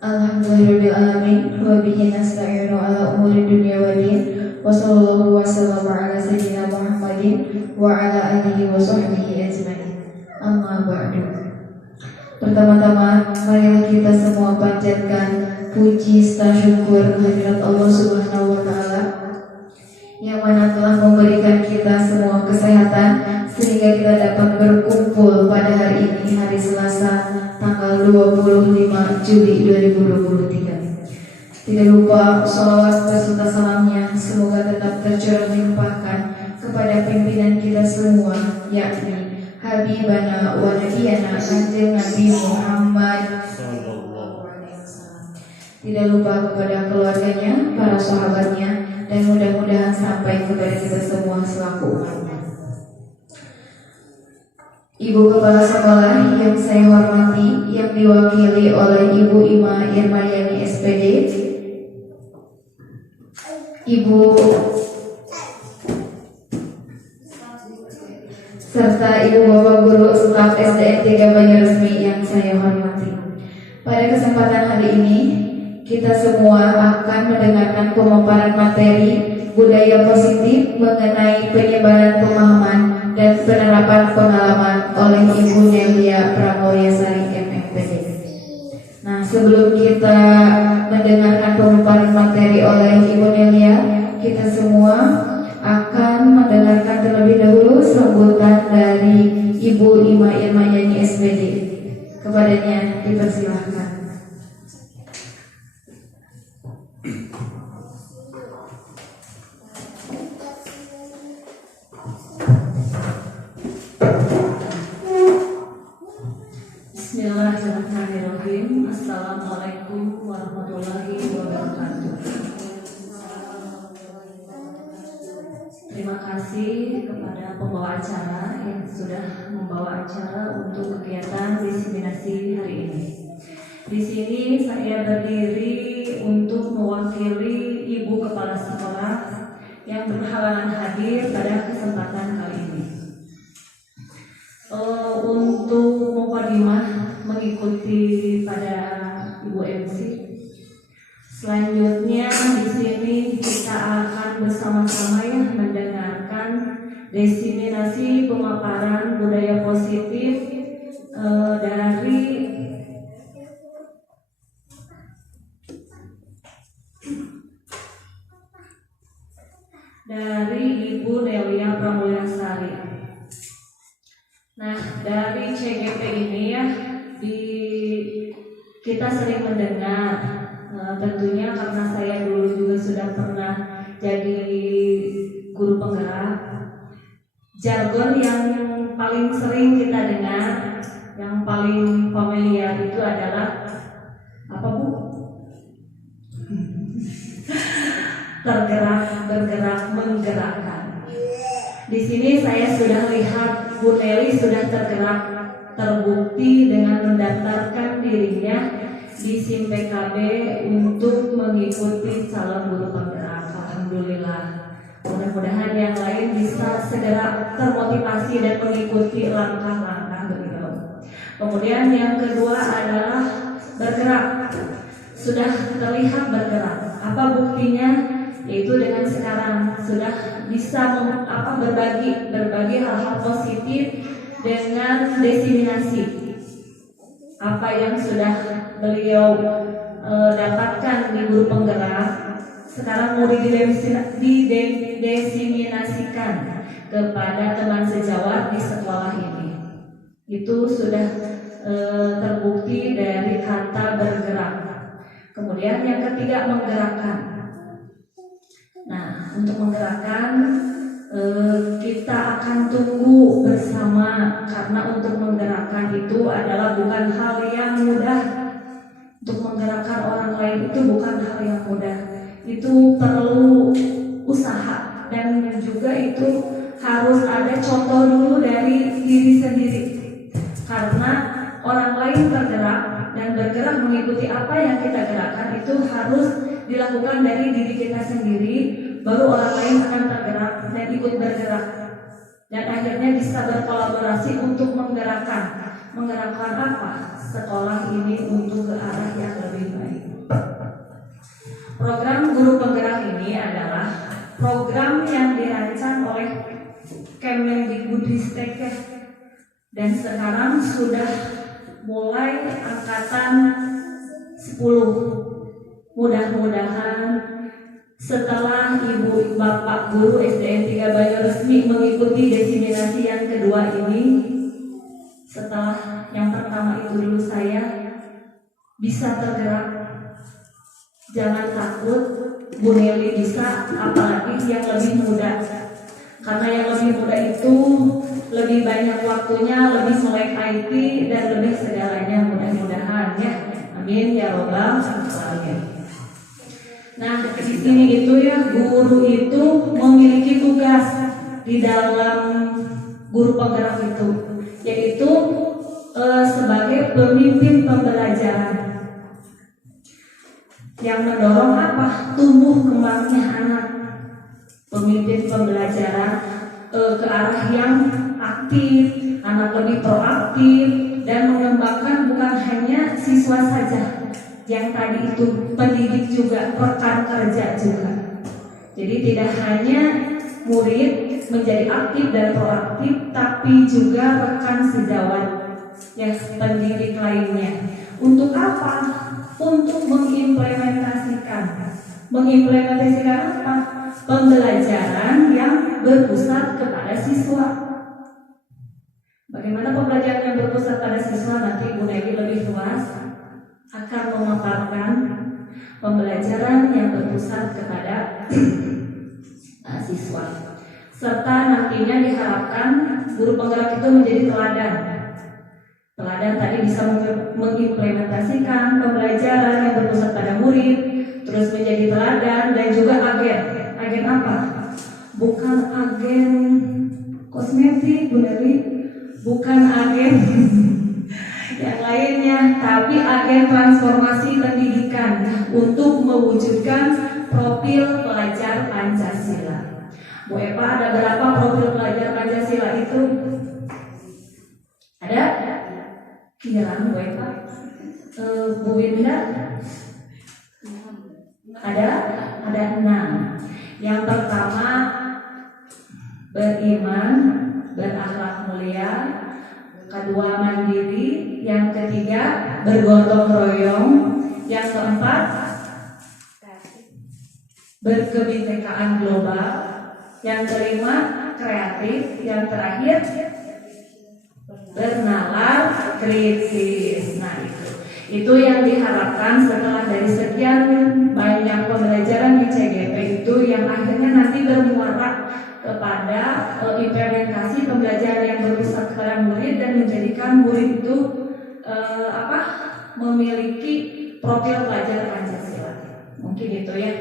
Alhamdulillahirabbil alamin wa bihi nasta'inu ala umuri dunya waddin wa sallallahu wa sallama ala sayyidina Muhammadin wa ala alihi wa sahbihi ajmain. Amma ba'du. Pertama-tama marilah kita semua panjatkan puji serta syukur kehadirat Allah Subhanahu wa taala yang mana telah memberikan kita semua kesehatan sehingga kita dapat berkumpul pada hari ini, hari Selasa tanggal 25 Juli 2023. Tidak lupa sholawat beserta salamnya semoga tetap tercurah limpahkan kepada pimpinan kita semua, yakni Habibana wa Nabiyana Kanjeng Nabi Muhammad SAW. Tidak lupa kepada keluarganya, para sahabatnya, dan mudah-mudahan sampai kepada kita semua selaku umatnya. Ibu Kepala Sekolah yang saya hormati, yang diwakili oleh Ibu Ima Irmayani SPD, Ibu serta Ibu Bapak Guru Staf SDN 3 Banjarresmi yang saya hormati. Pada kesempatan hari ini, kita semua akan mendengarkan pemaparan materi budaya positif mengenai penyebaran pemahaman dan penerapan pengalaman oleh Ibu Nelia Pramulyasari MMPD. Nah, sebelum kita mendengarkan pemaparan materi oleh Ibu Nelia, kita semua akan mendengarkan terlebih dahulu sambutan dari Ibu Ima Irmayani SPD. Kepadanya dipersilahkan. Bismillahirrahmanirrahim. Assalamualaikum warahmatullahi wabarakatuh. Terima kasih kepada pembawa acara yang sudah membawa acara untuk kegiatan diseminasi hari ini. Di sini saya berdiri untuk mewakili Ibu Kepala Sekolah yang berhalangan hadir pada kesempatan kali ini. Untuk mukadimah mengikuti pada Ibu MC. Selanjutnya di sini kita akan bersama-sama mendengarkan diseminasi pemaparan budaya positif dari Ibu Nelia Pramulyasari. Nah, dari CGP ini kita sering mendengar, tentunya karena saya dulu juga sudah pernah jadi guru penggerak. Jargon yang paling sering kita dengar, yang paling familiar itu adalah apa, Bu? Tergerak, bergerak, menggerakkan. Di sini saya sudah lihat Bu Nelly sudah tergerak, terbukti dengan mendaftarkan dirinya di SIM PKB untuk mengikuti calon guru penggerak. Alhamdulillah. Mudah-mudahan yang lain bisa segera termotivasi dan mengikuti langkah-langkah beliau. Kemudian yang kedua adalah bergerak. Sudah terlihat bergerak. Apa buktinya? Yaitu dengan sekarang sudah bisa berbagi hal-hal positif dengan diseminasi apa yang sudah beliau dapatkan di guru penggerak. Sekarang mau didesimasikan kepada teman sejawat di sekolah ini. Itu sudah terbukti dari kata bergerak. Kemudian yang ketiga, menggerakkan. Nah, untuk menggerakkan kita akan tunggu bersama, karena untuk menggerakkan itu adalah bukan hal yang mudah. Untuk menggerakkan orang lain itu bukan hal yang mudah. Itu perlu usaha dan juga itu harus ada contoh dulu dari diri sendiri. Karena orang lain bergerak dan bergerak mengikuti apa yang kita gerakkan itu harus dilakukan dari diri kita sendiri, baru orang lain akan tergerak dan ikut bergerak. Dan akhirnya bisa berkolaborasi untuk menggerakkan apa? Sekolah ini untuk ke arah yang lebih baik. dan sekarang sudah mulai angkatan 10. Mudah-mudahan setelah Ibu Bapak Guru SDN 3 Banjarresmi mengikuti desiminasi yang kedua ini, setelah yang pertama itu dulu saya bisa tergerak. Jangan takut, Bu Nelly bisa, apalagi yang lebih muda. Karena yang lebih muda itu lebih banyak waktunya, lebih melek IT dan lebih segalanya, mudah-mudahan ya. Amin ya robbal alamin. Nah, di sini itu ya, guru itu memiliki tugas di dalam guru penggerak itu, yaitu sebagai pemimpin pembelajaran yang mendorong apa? Tumbuh kembangnya anak. Pemimpin pembelajaran ke arah yang aktif, anak lebih proaktif dan mengembangkan bukan hanya siswa saja. Yang tadi itu pendidik juga, rekan kerja juga. Jadi tidak hanya murid menjadi aktif dan proaktif, tapi juga rekan sejawat yang pendidik lainnya. Untuk apa? Untuk mengimplementasikan apa? Pembelajaran yang berpusat kepada siswa. Bagaimana pembelajaran yang berpusat pada siswa, nanti Bu Nelly lebih luas akan memaparkan pembelajaran yang berpusat kepada siswa. Serta nantinya diharapkan guru penggerak itu menjadi teladan. Teladan tadi bisa mengimplementasikan pembelajaran yang berpusat pada murid, terus menjadi teladan dan juga agen. Agen apa? Bukan agen kosmetik, Bu Nelly, bukan agen yang lainnya, tapi agen transformasi pendidikan untuk mewujudkan profil pelajar Pancasila. Bu Eva, ada berapa profil pelajar Pancasila itu? Ada? Kiraan Bu Eva? Bu Winda? Ada 6. Yang pertama, beriman, berakhlak mulia. Kedua, mandiri. Yang ketiga, bergotong royong. Yang keempat, berkebinekaan global. Yang kelima, kreatif. Yang terakhir, bernalar kritis. Nah, itu yang diharapkan setelah dari sekian banyak pembelajaran di CGP itu, yang akhirnya nanti bermuara kepada implementasi pembelajaran yang berpusat kepada murid dan menjadikan murid itu memiliki profil pelajar Pancasila. Mungkin itu ya.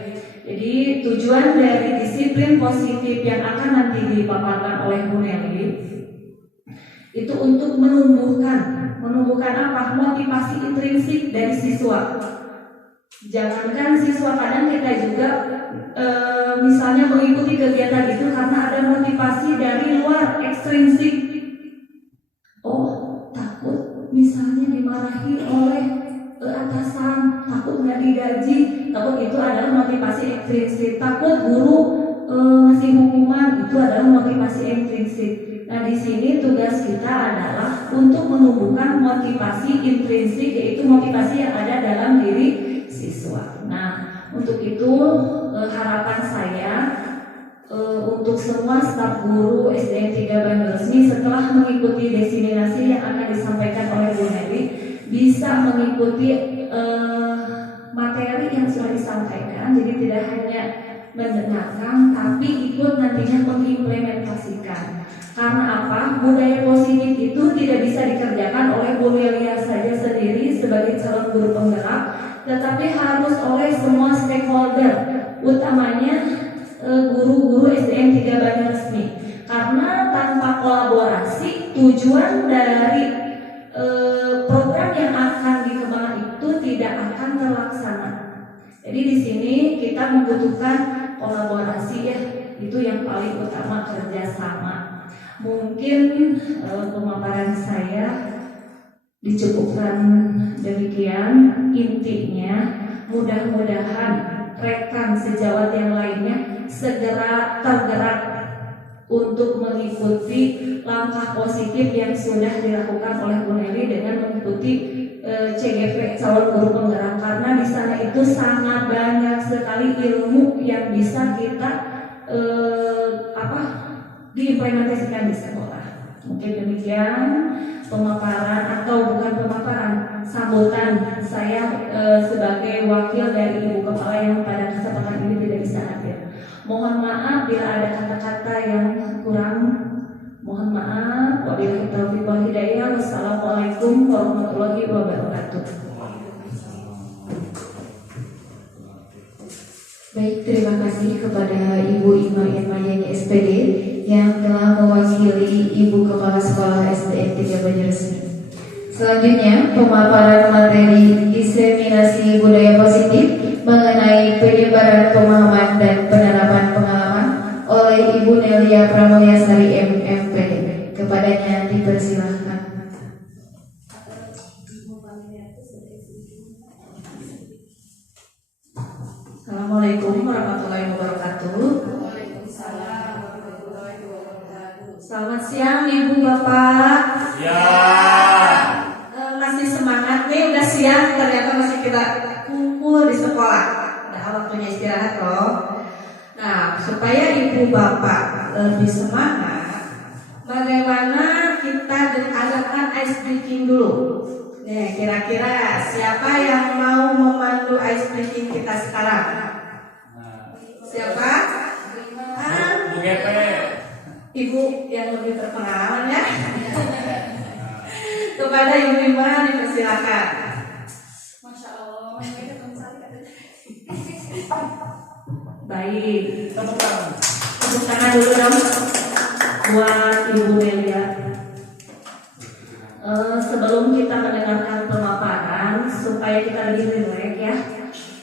Jadi tujuan dari disiplin positif yang akan nanti dipaparkan oleh Bu Nelly itu untuk menumbuhkan apa? Motivasi intrinsik dari siswa. Jangankan siswa, kadang kita juga misalnya mengikuti kegiatan itu karena ada motivasi dari luar, ekstrinsik. Oh, takut misalnya dimarahi oleh atasan, takut nggak digaji, takut, itu adalah motivasi ekstrinsik. Takut guru ngasih hukuman, itu adalah motivasi ekstrinsik. Nah, di sini tugas kita adalah untuk menumbuhkan motivasi intrinsik, yaitu motivasi yang ada dalam diri siswa. Nah, untuk itu harapan saya untuk semua staf guru SDN 3 Banjarresmi setelah mengikuti desiminasi yang akan disampaikan oleh Bu Nelly, bisa mengikuti materi yang sudah disampaikan. Jadi tidak hanya mendengarkan, tapi ikut nantinya mengimplementasikan. Karena apa? Budaya positif itu tidak bisa dikerjakan oleh Bu Nelly saja sendiri sebagai calon guru penggerak, tetapi harus oleh semua stakeholder, utamanya guru-guru SDN 3 Banjarresmi. Karena tanpa kolaborasi, tujuan dari program yang akan dikembangkan itu tidak akan terlaksana. Jadi di sini kita membutuhkan kolaborasi ya, itu yang paling utama, kerjasama. Mungkin pemaparan saya dicukupkan demikian. Intinya, mudah-mudahan rekan sejawat yang lainnya segera tergerak untuk mengikuti langkah positif yang sudah dilakukan oleh Bu Nelly dengan mengikuti CGP calon guru penggerak, karena di sana itu sangat banyak sekali ilmu yang bisa kita diimplementasikan di sekolah. Mungkin demikian pemaparan atau bukan pemaparan, sambutan saya sebagai wakil dari Ibu Kepala yang pada kesempatan ini tidak bisa hadir. Mohon maaf bila ada kata-kata yang kurang. Mohon maaf. Wabillahi taufiq wal hidayah. Wassalamualaikum warahmatullahi wabarakatuh. Baik, terima kasih kepada Ibu Ima Irmayani SPD yang telah mewakili Ibu Kepala Sekolah SDN 3 Banjarmasin. Selanjutnya, pemaparan materi diseminasi budaya positif mengenai penyebaran pemahaman dan penerapan pengalaman oleh Ibu Nelia Pramulyasari MMPD. Kepadanya dipersilahkan. Assalamualaikum warahmatullahi wabarakatuh. Waalaikumsalam warahmatullahi wabarakatuh. Selamat siang Ibu Bapak. Ya. Masih semangat nih, udah siang, ternyata masih kita kumpul di sekolah. Udah waktunya istirahat loh. Nah, supaya Ibu Bapak lebih semangat, bagaimana kita adakan ice breaking dulu. Nih, kira-kira siapa yang mau memandu ice breaking kita sekarang? Siapa? Bu Gepe. Ibu yang lebih berpengalaman ya. Kepada Ibu Ima dipersilakan. Masya Allah. Baik, Tepuk tangan. tepuk tangan dulu dong buat Ibu Nelia. Sebelum kita mendengarkan pemaparan, supaya kita lebih rileks ya,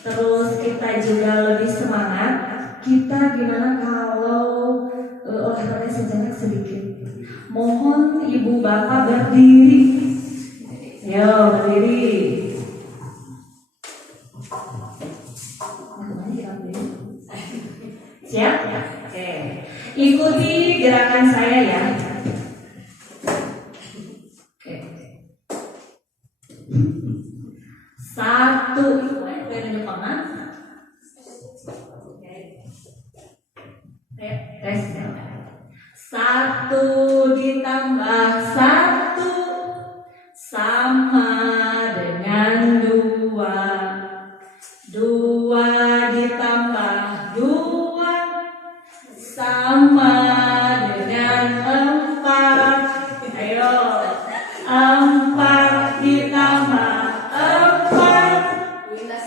terus kita juga lebih semangat, kita gimana kalau olahraga sejenak sedikit. Mohon Ibu Bapak berdiri. Yo, berdiri. Siap? Oke. Ikuti gerakan saya ya. Oke. Satu. Penunjuk tangan. Oke. Tes. Satu ditambah satu sama dengan dua. Dua ditambah dua sama dengan empat. Ayo, empat ditambah empat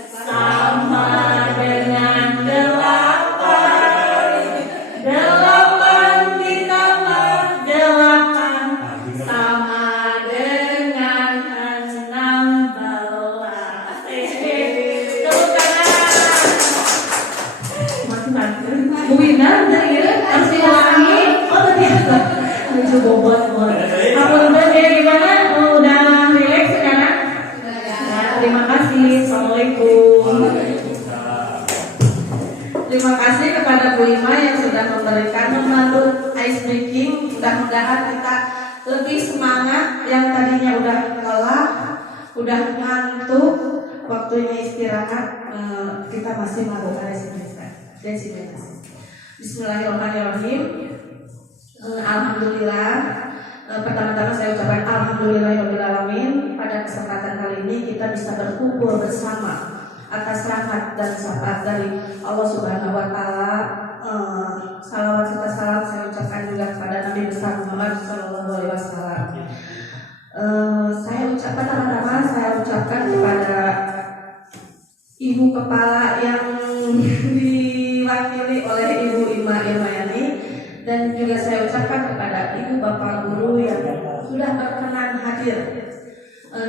sama dengan delapan. Delapan ditambah delapan sama dengan 16. Tepuk tangan. Bu Wina, harus diulangi. Oh, ternyata lucu bobot. Apa udah gimana? Udah relax sekarang? Nah, terima kasih. Assalamualaikum. Terima kasih kepada Bu Ima yang sudah memberikan memandu ice breaking. Mudah-mudahan kita lebih semangat. Yang tadinya udah lelah, udah ngantuk, waktunya istirahat, kita masih melakukan desinfeksi. Bismillahirrahmanirrahim. Alhamdulillah. Pertama-tama saya ucapkan alhamdulillahirobbilalamin. Pada kesempatan kali ini kita bisa berkumpul bersama atas rahmat dan syafaat dari Allah Subhanahu wa taala. Salawat serta salam saya ucapkan juga kepada Nabi besar Muhammad sallallahu alaihi wasallam. Saya ucapkan kepada Ibu Kepala yang diwakili oleh Ibu Ima Irmayani, dan juga saya ucapkan kepada Ibu Bapak Guru yang sudah berkenan hadir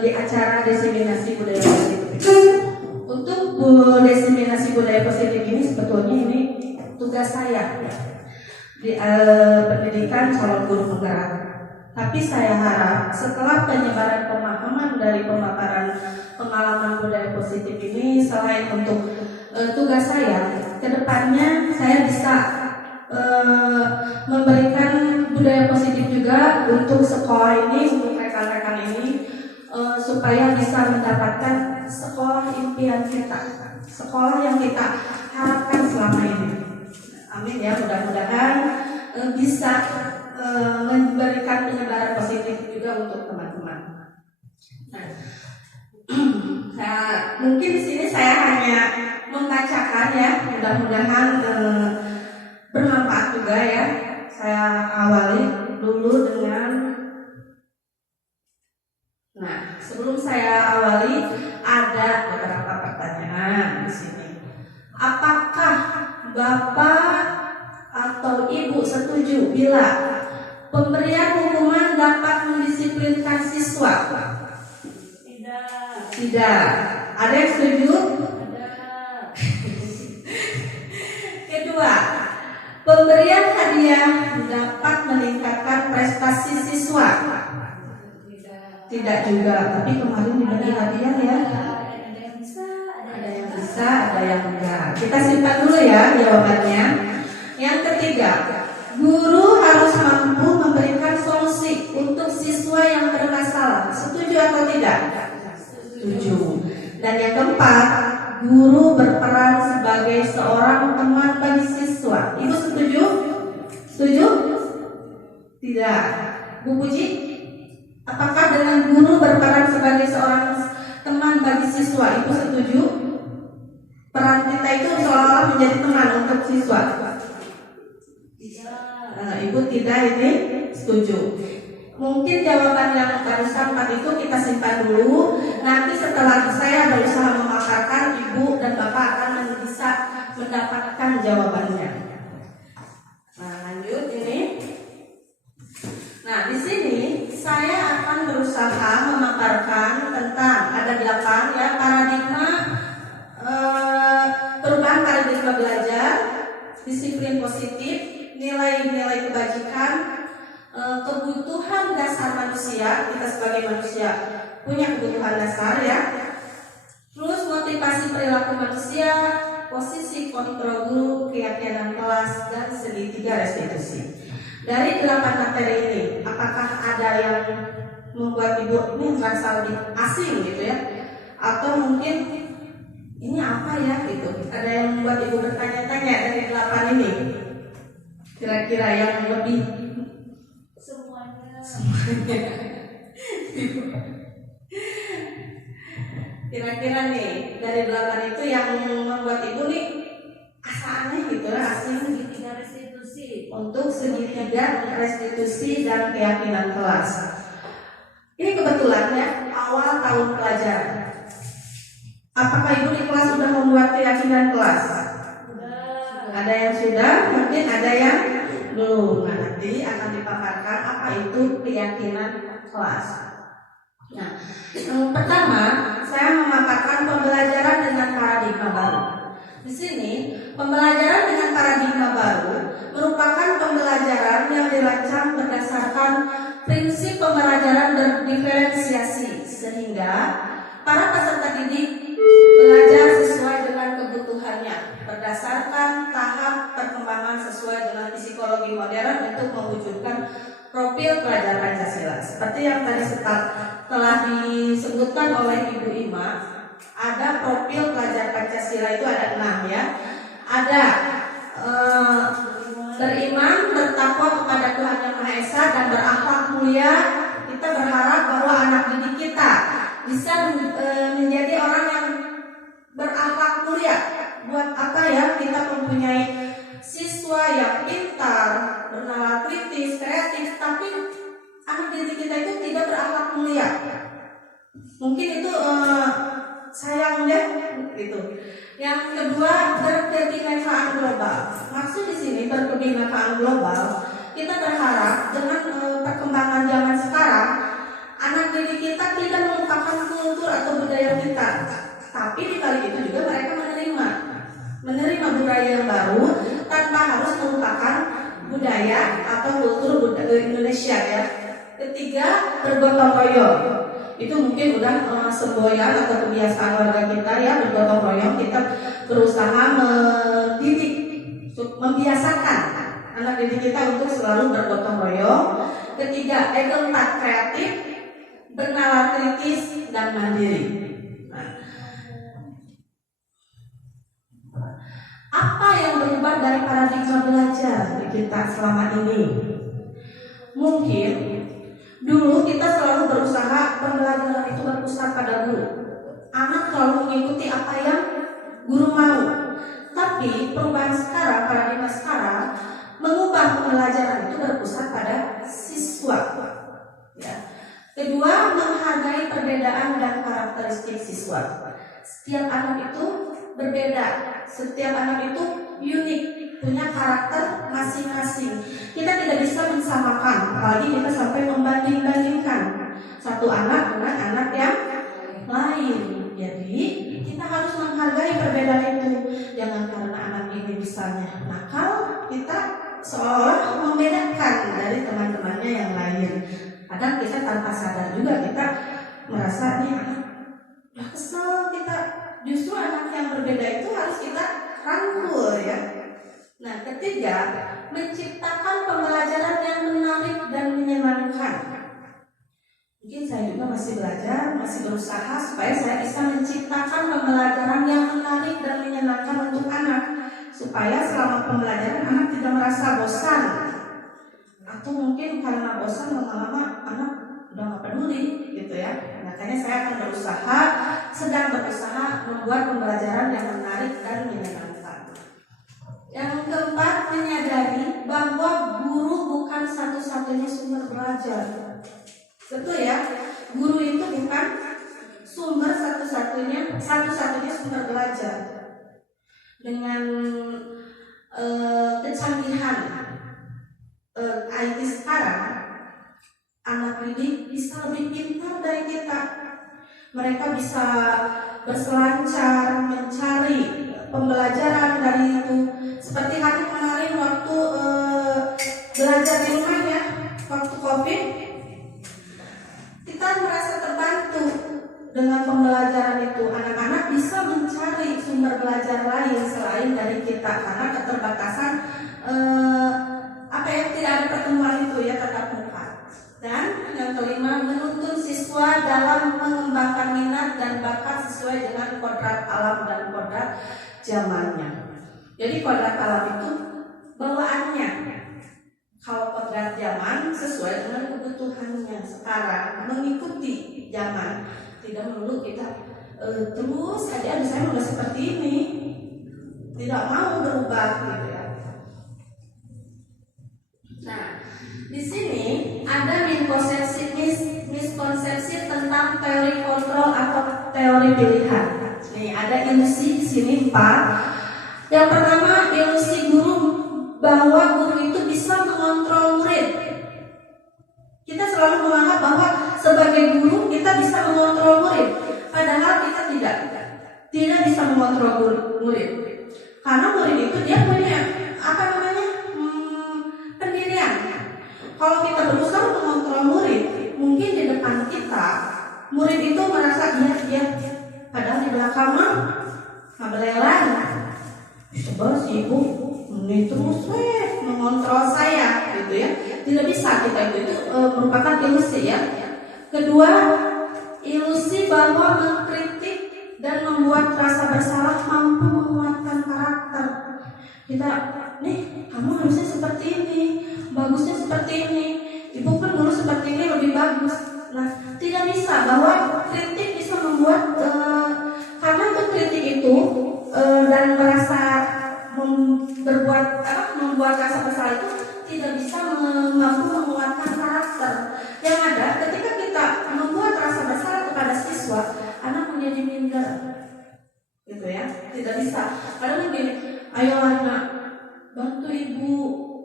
di acara diseminasi budaya positif. Untuk diseminasi budaya positif ini sebetulnya ini tugas saya di pendidikan calon guru penggerak. Tapi saya harap setelah penyebaran pemahaman dari pemaparan pengalaman budaya positif ini, selain untuk tugas saya, kedepannya saya bisa memberikan budaya positif juga untuk sekolah ini, untuk rekan-rekan ini, supaya bisa mendapatkan sekolah impian kita, sekolah yang kita harapkan selama ini. Amin ya, mudah-mudahan bisa memberikan penyebaran positif juga untuk teman-teman. Nah, mungkin di sini saya hanya membacakan ya, mudah-mudahan bermanfaat juga ya. Saya awali dulu dengan, nah sebelum saya awali ada beberapa pertanyaan di sini. Apakah Bapak atau Ibu setuju bila pemberian hukuman dapat mendisiplinkan siswa? Tidak. Ada yang setuju? Kedua, pemberian hadiah dapat meningkatkan prestasi siswa? Tidak juga. Tapi kemarin dibagi hadiah ya. Ada yang bisa, ada yang enggak. Kita simpan dulu ya jawabannya. Yang ketiga, guru harus mampu memberikan solusi untuk siswa yang bermasalah. Setuju atau tidak? Setuju. Dan yang keempat, guru berperan sebagai seorang teman bagi siswa. Ibu setuju? Setuju? Tidak. Bu Puji, apakah dengan guru berperan sebagai seorang teman bagi siswa, Ibu setuju? Peran kita itu seolah-olah menjadi teman untuk siswa. Ibu tidak, ini setuju. Mungkin jawaban yang barusan 4 itu kita simpan dulu. Nanti setelah saya berusaha memaparkan, Ibu dan Bapak akan bisa mendapatkan jawabannya. Nah, lanjut ini. Nah, di sini saya akan berusaha memaparkan tentang ada 8 ya paradigma perubahan paradigma belajar, disiplin positif, nilai-nilai kebajikan, kebutuhan dasar manusia. Kita sebagai manusia punya kebutuhan dasar ya. Terus motivasi perilaku manusia, posisi kontrol guru, keyakinan kelas, dan segitiga restitusi. Dari 8 materi ini, apakah ada yang membuat Ibu ini merasa lebih asing gitu ya? Atau mungkin ini apa ya gitu? Ada yang membuat Ibu bertanya-tanya dari 8 ini? Kira-kira yang lebih semuanya. Kira-kira nih dari 8 itu yang membuat Ibu nih asa aneh gitu ya, asing. Segitiga restitusi. Untuk segitiga restitusi dan keyakinan kelas. Ini kebetulan ya awal tahun pelajaran. Apakah Ibu di kelas sudah membuat keyakinan kelas? Ada yang sudah, mungkin ada yang belum. Nah, nanti akan dipaparkan apa itu keyakinan kelas. Nah, yang pertama saya memaparkan pembelajaran dengan paradigma baru. Di sini pembelajaran dengan paradigma baru merupakan pembelajaran yang dirancang berdasarkan prinsip pembelajaran berdiferensiasi sehingga para peserta didik belajar sesuai dengan kebutuhannya berdasarkan tahap perkembangan sesuai dengan psikologi modern untuk mewujudkan profil pelajar Pancasila. Seperti yang tadi telah disebutkan oleh Ibu Ima, ada profil pelajar Pancasila itu ada 6 ya. Ada beriman, bertakwa kepada Tuhan Yang Maha Esa dan berakhlak mulia. Kita berharap bahwa anak didik kita bisa menjadi orang yang berakhlak mulia. Buat apa ya kita mempunyai siswa yang pintar, bernalar kritis, kreatif, tapi anak didik kita itu tidak berakhlak mulia. Mungkin itu sayang ya, gitu. Yang kedua, berkebinekaan global. Maksud di sini berkebinekaan global, kita berharap dengan perkembangan zaman sekarang, anak didik kita tidak melupakan kultur atau budaya kita, tapi di balik itu juga mereka menerima budaya yang baru tanpa harus melupakan budaya atau kultur Indonesia ya. Ketiga, bergotong royong. Itu mungkin udah semboyan atau kebiasaan warga kita ya, bergotong royong. Kita berusaha mendidik, membiasakan anak didik kita untuk selalu bergotong royong. Ketiga, keempat, kreatif, bernalar kritis dan mandiri. Nah, apa yang berubah dari paradigma belajar di kita selama ini? Mungkin dulu kita selalu berusaha pembelajaran itu berpusat pada guru. Anak selalu mengikuti apa yang guru mau. Tapi perubahan sekarang, paradigma sekarang mengubah pembelajaran itu berpusat pada siswa. Ya. Kedua, menghargai perbedaan dan karakteristik siswa. Setiap anak itu berbeda, setiap anak itu unik, punya karakter masing-masing. Kita tidak bisa mensamakan, apalagi kita sampai membanding-bandingkan satu anak dengan anak yang lain. Jadi kita harus menghargai perbedaan itu. Jangan karena anak ini misalnya nakal, kita seolah membedakan dari teman-temannya yang lain. Kadang kita tanpa sadar juga kita merasa nih anak udah kesel kita. Justru anak yang berbeda itu harus kita rangkul ya. Nah, ketiga, menciptakan pembelajaran yang menarik dan menyenangkan. Mungkin saya juga masih belajar, masih berusaha supaya saya bisa menciptakan pembelajaran yang menarik dan menyenangkan untuk anak, supaya selama pembelajaran anak tidak merasa bosan. Atau mungkin karena bosan lama-lama anak udah gak peduli gitu ya. Makanya saya akan sedang berusaha membuat pembelajaran yang menarik dan menyenangkan. Yang keempat, menyadari bahwa guru bukan satu-satunya sumber belajar. Betul ya, guru itu bukan sumber satu-satunya sumber belajar. Dengan kecanggihan IT sekarang, anak didik bisa lebih pintar dari kita. Mereka bisa berselancar mencari pembelajaran dari itu. Seperti hari kemarin waktu belajar di rumah ya, waktu COVID, kita merasa terbantu dengan pembelajaran itu. Anak-anak bisa mencari sumber belajar lain selain dari kita karena keterbatasan tidak ada pertemuan itu ya, tatap muka. Dan yang kelima, menuntun siswa dalam mengembangkan minat dan bakat sesuai dengan kodrat alam dan kodrat zamannya. Jadi kodrat alam itu bawaannya. Kalau kodrat zaman sesuai dengan kebutuhannya sekarang, mengikuti zaman. Tidak melulu kita terus saja saya udah seperti ini, tidak mau berubah gitu ya. Nah, di sini ada miskonsepsi tentang teori kontrol atau teori pilihan. Nih ada ilusi di sini 4. Yang pertama, ilusi guru bahwa guru itu bisa mengontrol murid. Kita selalu menganggap bahwa sebagai guru kita bisa mengontrol murid, padahal kita tidak bisa mengontrol murid. Karena murid itu dia punya pendirian. Kalau kita berusaha mengontrol murid, mungkin di depan kita murid itu merasa dia padahal di belakang mah ngabelelan. Coba si ibu ini terus mengontrol saya gitu ya. Tidak bisa, kita itu merupakan ilusi ya. Kedua, ilusi bahwa mengkritik dan membuat rasa bersalah mampu menguatkan karakter. Kita kamu harusnya seperti ini, bagusnya seperti ini, ibu kan dulu seperti ini lebih bagus. Nah, tidak bisa bahwa kritik bisa membuat karena untuk kritik itu dan merasa membuat rasa bersalah itu tidak bisa mampu menguatkan karakter. Yang ada ketika kita membuat rasa bersalah kepada siswa, anak menjadi minder, gitu ya, tidak bisa. Kadang begini, ayolah nak, bantu ibu,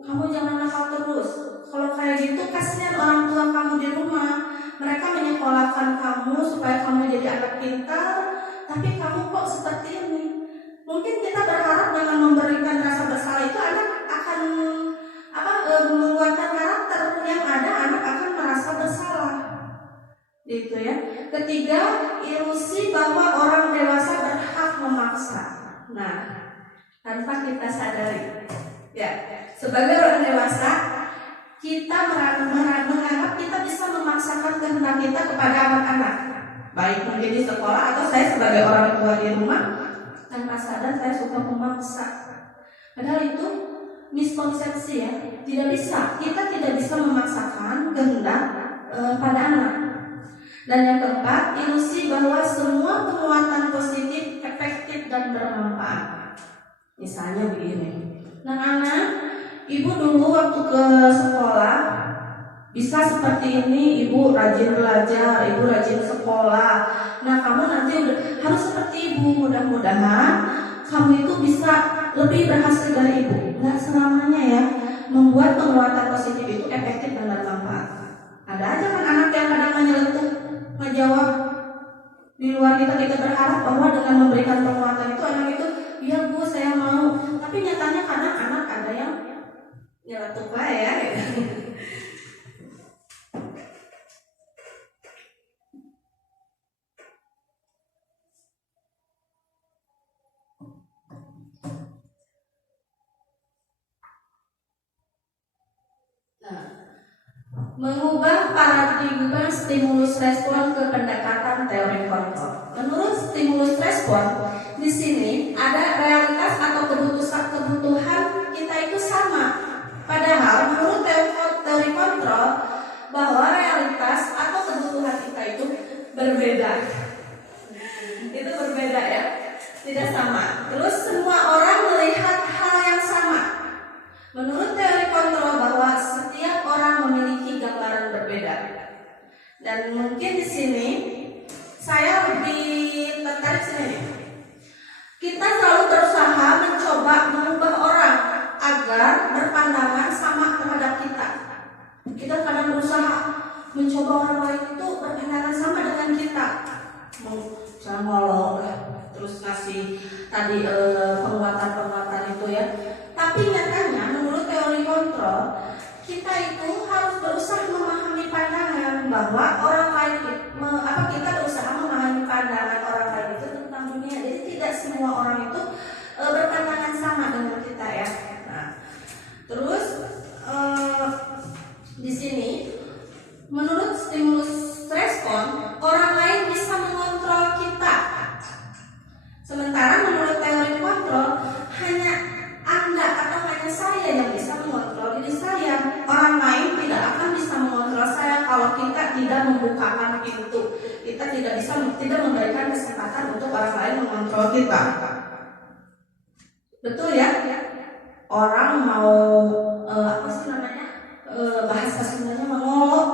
kamu jangan nakal terus. Kalau kayak gitu kasihan orang tua kamu di rumah, mereka menyekolahkan kamu supaya kamu jadi anak pintar, tapi kamu kok seperti ini. Mungkin kita berharap dengan memberikan rasa bersalah itu anak akan menguatkan karakter. Yang ada anak akan merasa bersalah, gitu ya. Ketiga, ilusi bahwa orang dewasa berhak memaksa. Nah, tanpa kita sadari, Ya, sebagai orang dewasa, kita menganggap kita bisa memaksakan kehendak kita kepada anak-anak, baik mungkin di sekolah atau saya sebagai orang tua di rumah, tanpa sadar saya suka memaksa. Padahal itu miskonsepsi ya, tidak bisa. Kita tidak bisa memaksakan kehendak pada anak. Dan yang keempat, ilusi bahwa semua penguatan positif efektif dan bermanfaat. Misalnya begini, anak-anak, ibu dulu waktu ke sekolah bisa seperti ini, ibu rajin belajar, ibu rajin sekolah. Nah, kamu nanti harus seperti ibu. Mudah-mudahan kamu itu bisa lebih berhasil dari ibu. Nggak selamanya ya, membuat penguatan positif itu efektif dan bermanfaat. Ada aja kan anak yang kadang menyeletuk, menjawab di luar kita berharap bahwa dengan memberikan penguatan itu anak itu, iya bu saya mau. Tapi nyatanya kadang anak ada yang nyeletuk ya. Mengubah paradigma stimulus respon ke pendekatan teori kontrol. Menurut stimulus respon, di sini ada realitas atau kebutuhan kita itu sama. Padahal menurut teori kontrol bahwa realitas atau kebutuhan kita itu berbeda. Itu berbeda ya, tidak sama. Terus semua orang melihat hal yang sama. Menurut teori kontrol bahwa setiap orang memiliki gambaran berbeda. Dan mungkin di sini saya lebih tertarik sini. Kita selalu berusaha mencoba mengubah orang agar berpandangan sama terhadap kita. Kita kadang berusaha mencoba orang lain itu berpandangan sama dengan kita. Misalnya ngolok, terus kasih tadi penguatan itu ya. Tapi nyatanya menurut teori kontrol, kita itu harus berusaha memahami pandangan bahwa orang lain kita berusaha memahami pandangan orang lain itu tentang dunia. Jadi tidak semua orang itu berpandangan sama dengan kita ya. Nah, terus di sini menurut stimulus respon, orang lain bisa mengontrol kita. Sementara menurut teori kontrol, hanya Anda atau hanya saya yang bisa mengontrol diri saya. Orang lain tidak akan bisa mengontrol saya kalau kita tidak membukakan pintu. Kita tidak memberikan kesempatan untuk orang lain mengontrol kita. Betul ya? Orang mau bahasa Sundanya mengolok,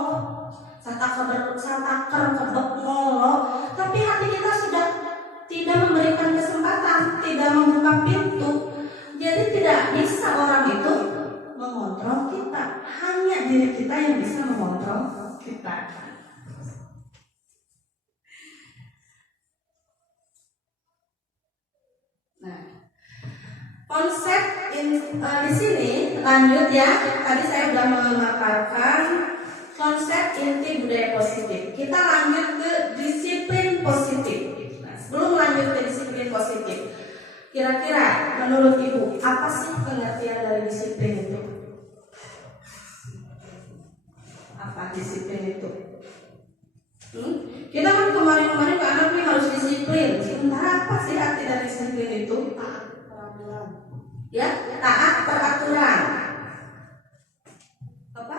sataker kebek ngolok, tapi hati kita sudah tidak memberikan kesempatan, tidak membuka pintu. Jadi tidak bisa orang itu mengontrol kita. Hanya diri kita yang bisa mengontrol kita. Nah, konsep di sini lanjut ya. Tadi saya sudah memaparkan konsep inti budaya positif. Kita lanjut ke disiplin positif. Nah, sebelum lanjut ke disiplin positif, kira-kira menurut Ibu, apa sih pengertian dari disiplin itu? Apa disiplin itu? Kita kan kemarin-kemarin ke anak nih harus disiplin. Sementara apa sih arti dari disiplin itu? Taat peraturan. Ya, taat peraturan. Apa?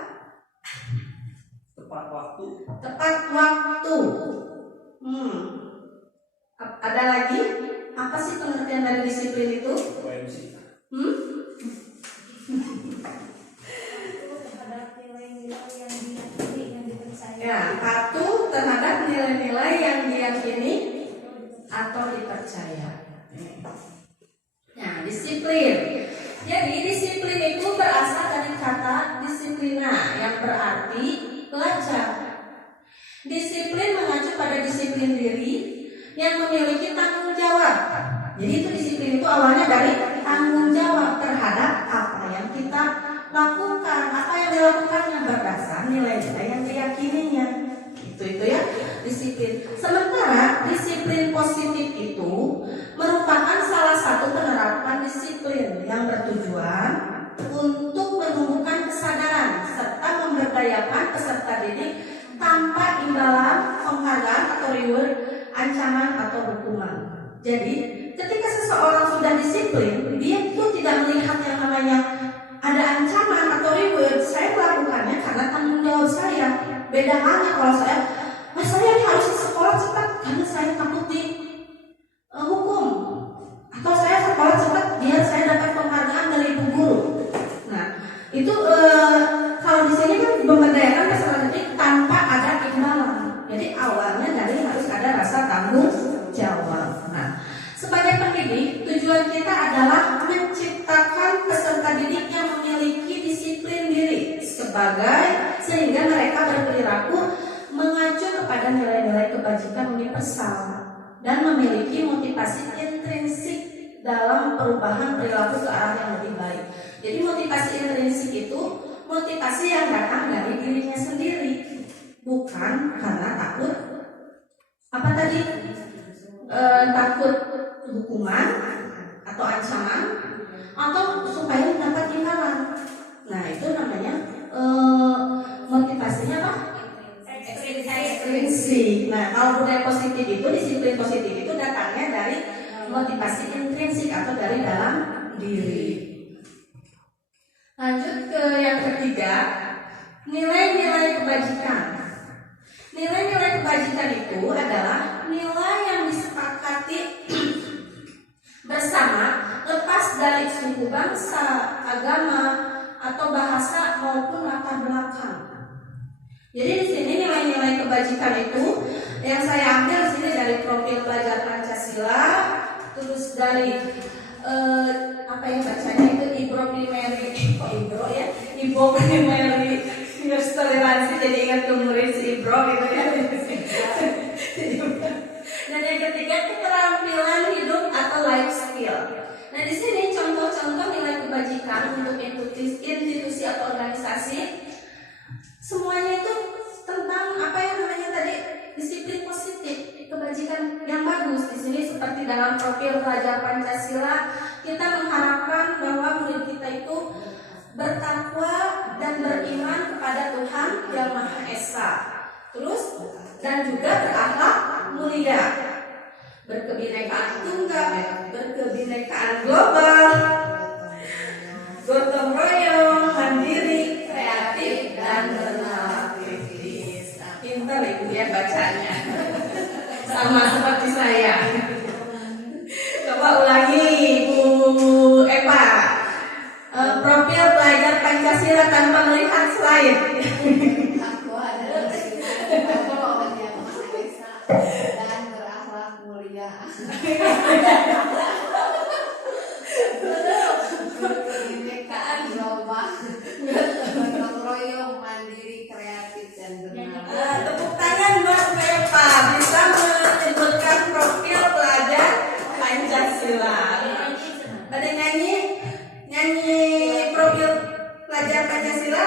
Tepat waktu. Tepat waktu. Ada lagi? Apa sih pengertian dari disiplin itu? OMC. Ya, patuh terhadap nilai-nilai yang diyakini atau dipercaya. Nah, disiplin. Jadi disiplin itu berasal dari kata disiplina yang berarti belajar. Disiplin mengacu pada disiplin diri yang memiliki tanggung jawab. Jadi itu disiplin itu awalnya dari tanggung jawab terhadap apa yang kita lakukan, apa yang dilakukannya berdasar nilai-nilai yang diyakininya. Itu ya disiplin. Sementara disiplin positif itu merupakan salah satu penerapan disiplin yang bertujuan Jadi ketika seseorang sudah disiplin, dia itu tidak melihat yang namanya ada ancaman atau reward. Saya melakukannya karena tanggung jawab saya. Beda halnya kalau saya harus sekolah cepat karena saya takut di hukum, atau saya sekolah cepat biar saya dapat penghargaan dari ibu guru. Nah, itu kalau di sini kan memberdayakan peserta didik tanpa ada imbalan. Jadi awalnya dari harus ada rasa tanggung jawab. Nah, sebagai pendidik, tujuan kita adalah menciptakan peserta didik yang memiliki disiplin diri sehingga mereka berperilaku mengacu kepada nilai-nilai kebajikan universal dan memiliki motivasi intrinsik dalam perubahan perilaku ke arah yang lebih baik. Jadi motivasi intrinsik itu motivasi yang datang dari dirinya sendiri, bukan karena takut apa tadi? Takut hukuman atau ancaman atau supaya mendapat imbalan. Nah, itu namanya motivasinya apa? Ekstrinsik. Nah, kalau budaya positif itu, disiplin positif itu datangnya dari motivasi intrinsik atau dari dalam diri. Lanjut ke yang ketiga, nilai-nilai kebajikan. Nilai-nilai kebajikan itu adalah nilai yang disepakati bersama lepas dari suku, bangsa, agama, atau bahasa maupun latar belakang. Jadi di sini nilai-nilai kebajikan itu yang saya ambil di sini dari profil pelajar Pancasila, terus dari apa yang bacanya itu Ibro Primary, Ibro Primary News Toleransi, jadi ingat ke murid si Ibro gitu ya. Dan yang ketiga keterampilan hidup atau life skill. Nah, di sini contoh-contoh nilai kebajikan untuk institusi atau organisasi, semuanya itu tentang apa yang namanya tadi disiplin positif, kebajikan yang bagus. Di sini seperti dalam profil pelajar Pancasila, kita mengharapkan bahwa murid kita itu bertakwa dan beriman kepada Tuhan Yang Maha Esa. Terus dan juga berakhlak mulia, berkebinekaan tunggal, berkebinekaan global, gotong royong, mandiri, kreatif, dan bernalar kritis. Pintar ibu ya bacanya, sama seperti saya. Coba ulangi Bu Eva, profil pelajar Pancasila tanpa melihat slide. Aku adalah orang yang Maha Esa dan berakhlak mulia. Kebinekaan global, gotong royong, mandiri, kreatif, dan bernalar. Tepuk tangan buat Bu Eva bisa menyebutkan profil pelajar Pancasila. Ada nyanyi profil pelajar Pancasila?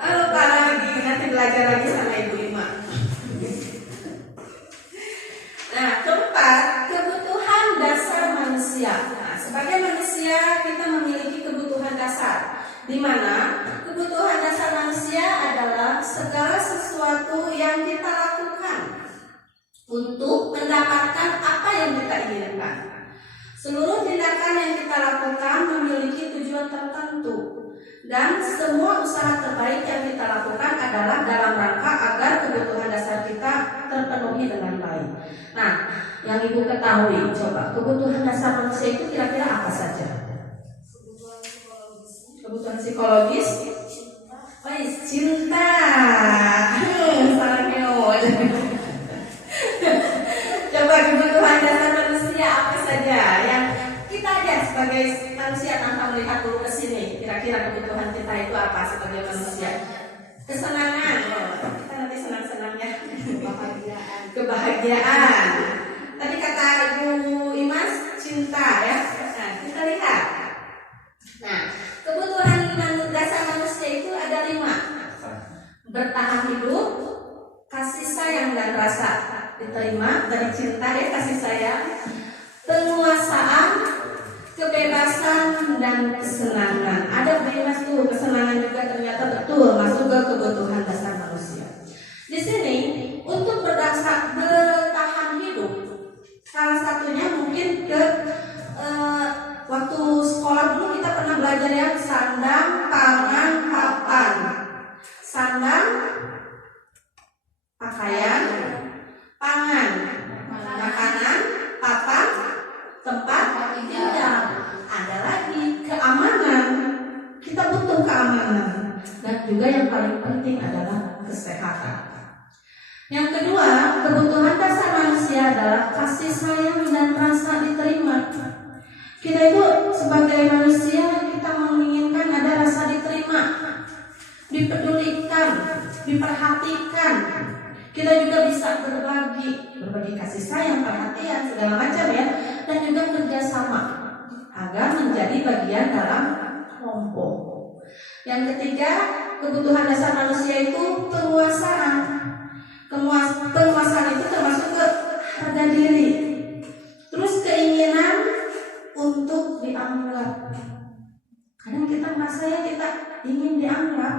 Lupa lagi, nanti belajar lagi sama Ibu Ima. Nah, keempat, kebutuhan dasar manusia. Nah, sebagai manusia kita memiliki kebutuhan dasar, di mana kebutuhan dasar manusia adalah segala sesuatu yang kita lakukan untuk mendapatkan apa yang kita inginkan. Seluruh tindakan yang kita lakukan memiliki tujuan tertentu, dan semua usaha terbaik yang kita lakukan adalah dalam rangka agar kebutuhan dasar kita terpenuhi dengan baik. Nah, yang Ibu ketahui, coba kebutuhan dasar manusia itu kira-kira apa saja? Kebutuhan psikologis, cinta. Salah ngeon. Coba kebutuhan dasar manusia apa saja yang kita aja sebagai manusia tanpa melihat dulu ke sini, kira-kira kebutuhan kita itu apa sebagai manusia? Kesenangan, kita nanti senang-senang ya. Kebahagiaan. Tadi kata Ibu Imas, cinta ya. Nah, kita lihat. Nah, kebutuhan dasar manusia itu ada 5. Bertahan hidup, kasih sayang dan rasa diterima dari cinta ya, kasih sayang, penguasaan, kebebasan, dan kesenangan. Ada 5 tuh, kesenangan juga ternyata betul masuk ke kebutuhan dasar manusia. Di sini untuk bertahan hidup, salah satu paling penting adalah kesehatan. Yang kedua, kebutuhan dasar manusia adalah kasih sayang dan rasa diterima. Kita itu sebagai manusia, kita menginginkan ada rasa diterima, dipedulikan, diperhatikan. Kita juga bisa berbagi kasih sayang, perhatian, segala macam ya, dan juga kerjasama agar menjadi bagian dalam kelompok. Yang ketiga, kebutuhan dasar manusia itu penguasaan. Penguasaan itu termasuk ke harga diri, terus keinginan untuk dianggap. Kadang kita merasa ya kita ingin dianggap.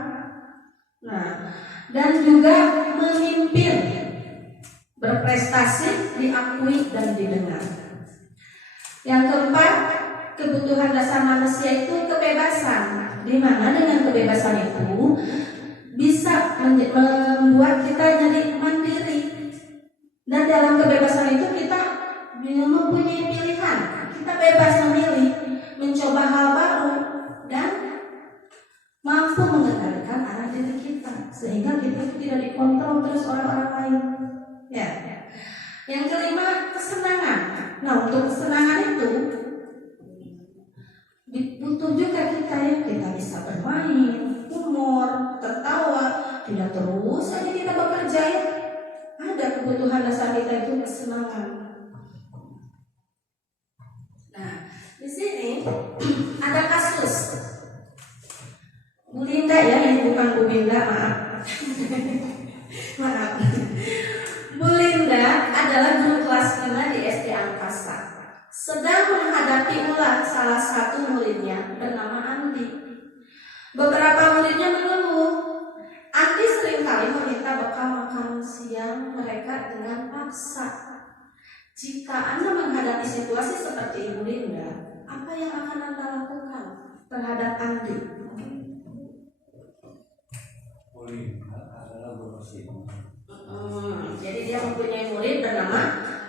Nah, dan juga memimpin, berprestasi, diakui dan didengar. Yang keempat, kebutuhan dasar manusia itu kebebasan, di mana dengan kebebasan itu bisa membuat kita jadi mandiri. Dan dalam kebebasan itu kita mempunyai pilihan. Kita bebas memilih, mencoba hal baru, dan mampu mengendalikan arah diri kita, sehingga kita tidak dikontrol terus orang-orang lain. Ya. Yang kelima, kesenangan. Nah, untuk kesenangan itu butuh juga kita ya. Kita bisa bermain, humor, tertawa, tidak terus saja kita bekerja ya. Ada kebutuhan dasar kita itu kesenangan. Nah, di sini ada kasus Bu Linda ya, ini bukan Bu Linda, maaf. Maaf. Bu Linda adalah guru kelas 5 di SD Angkasa. Sedang menghadapi ulah salah satu muridnya bernama Andi. Beberapa muridnya mengeluh, Andi seringkali meminta bekal makan siang mereka dengan paksa. Jika Anda menghadapi situasi seperti Ibu Linda, apa yang akan Anda lakukan terhadap Andi? Adalah guru sini. Jadi dia mempunyai murid bernama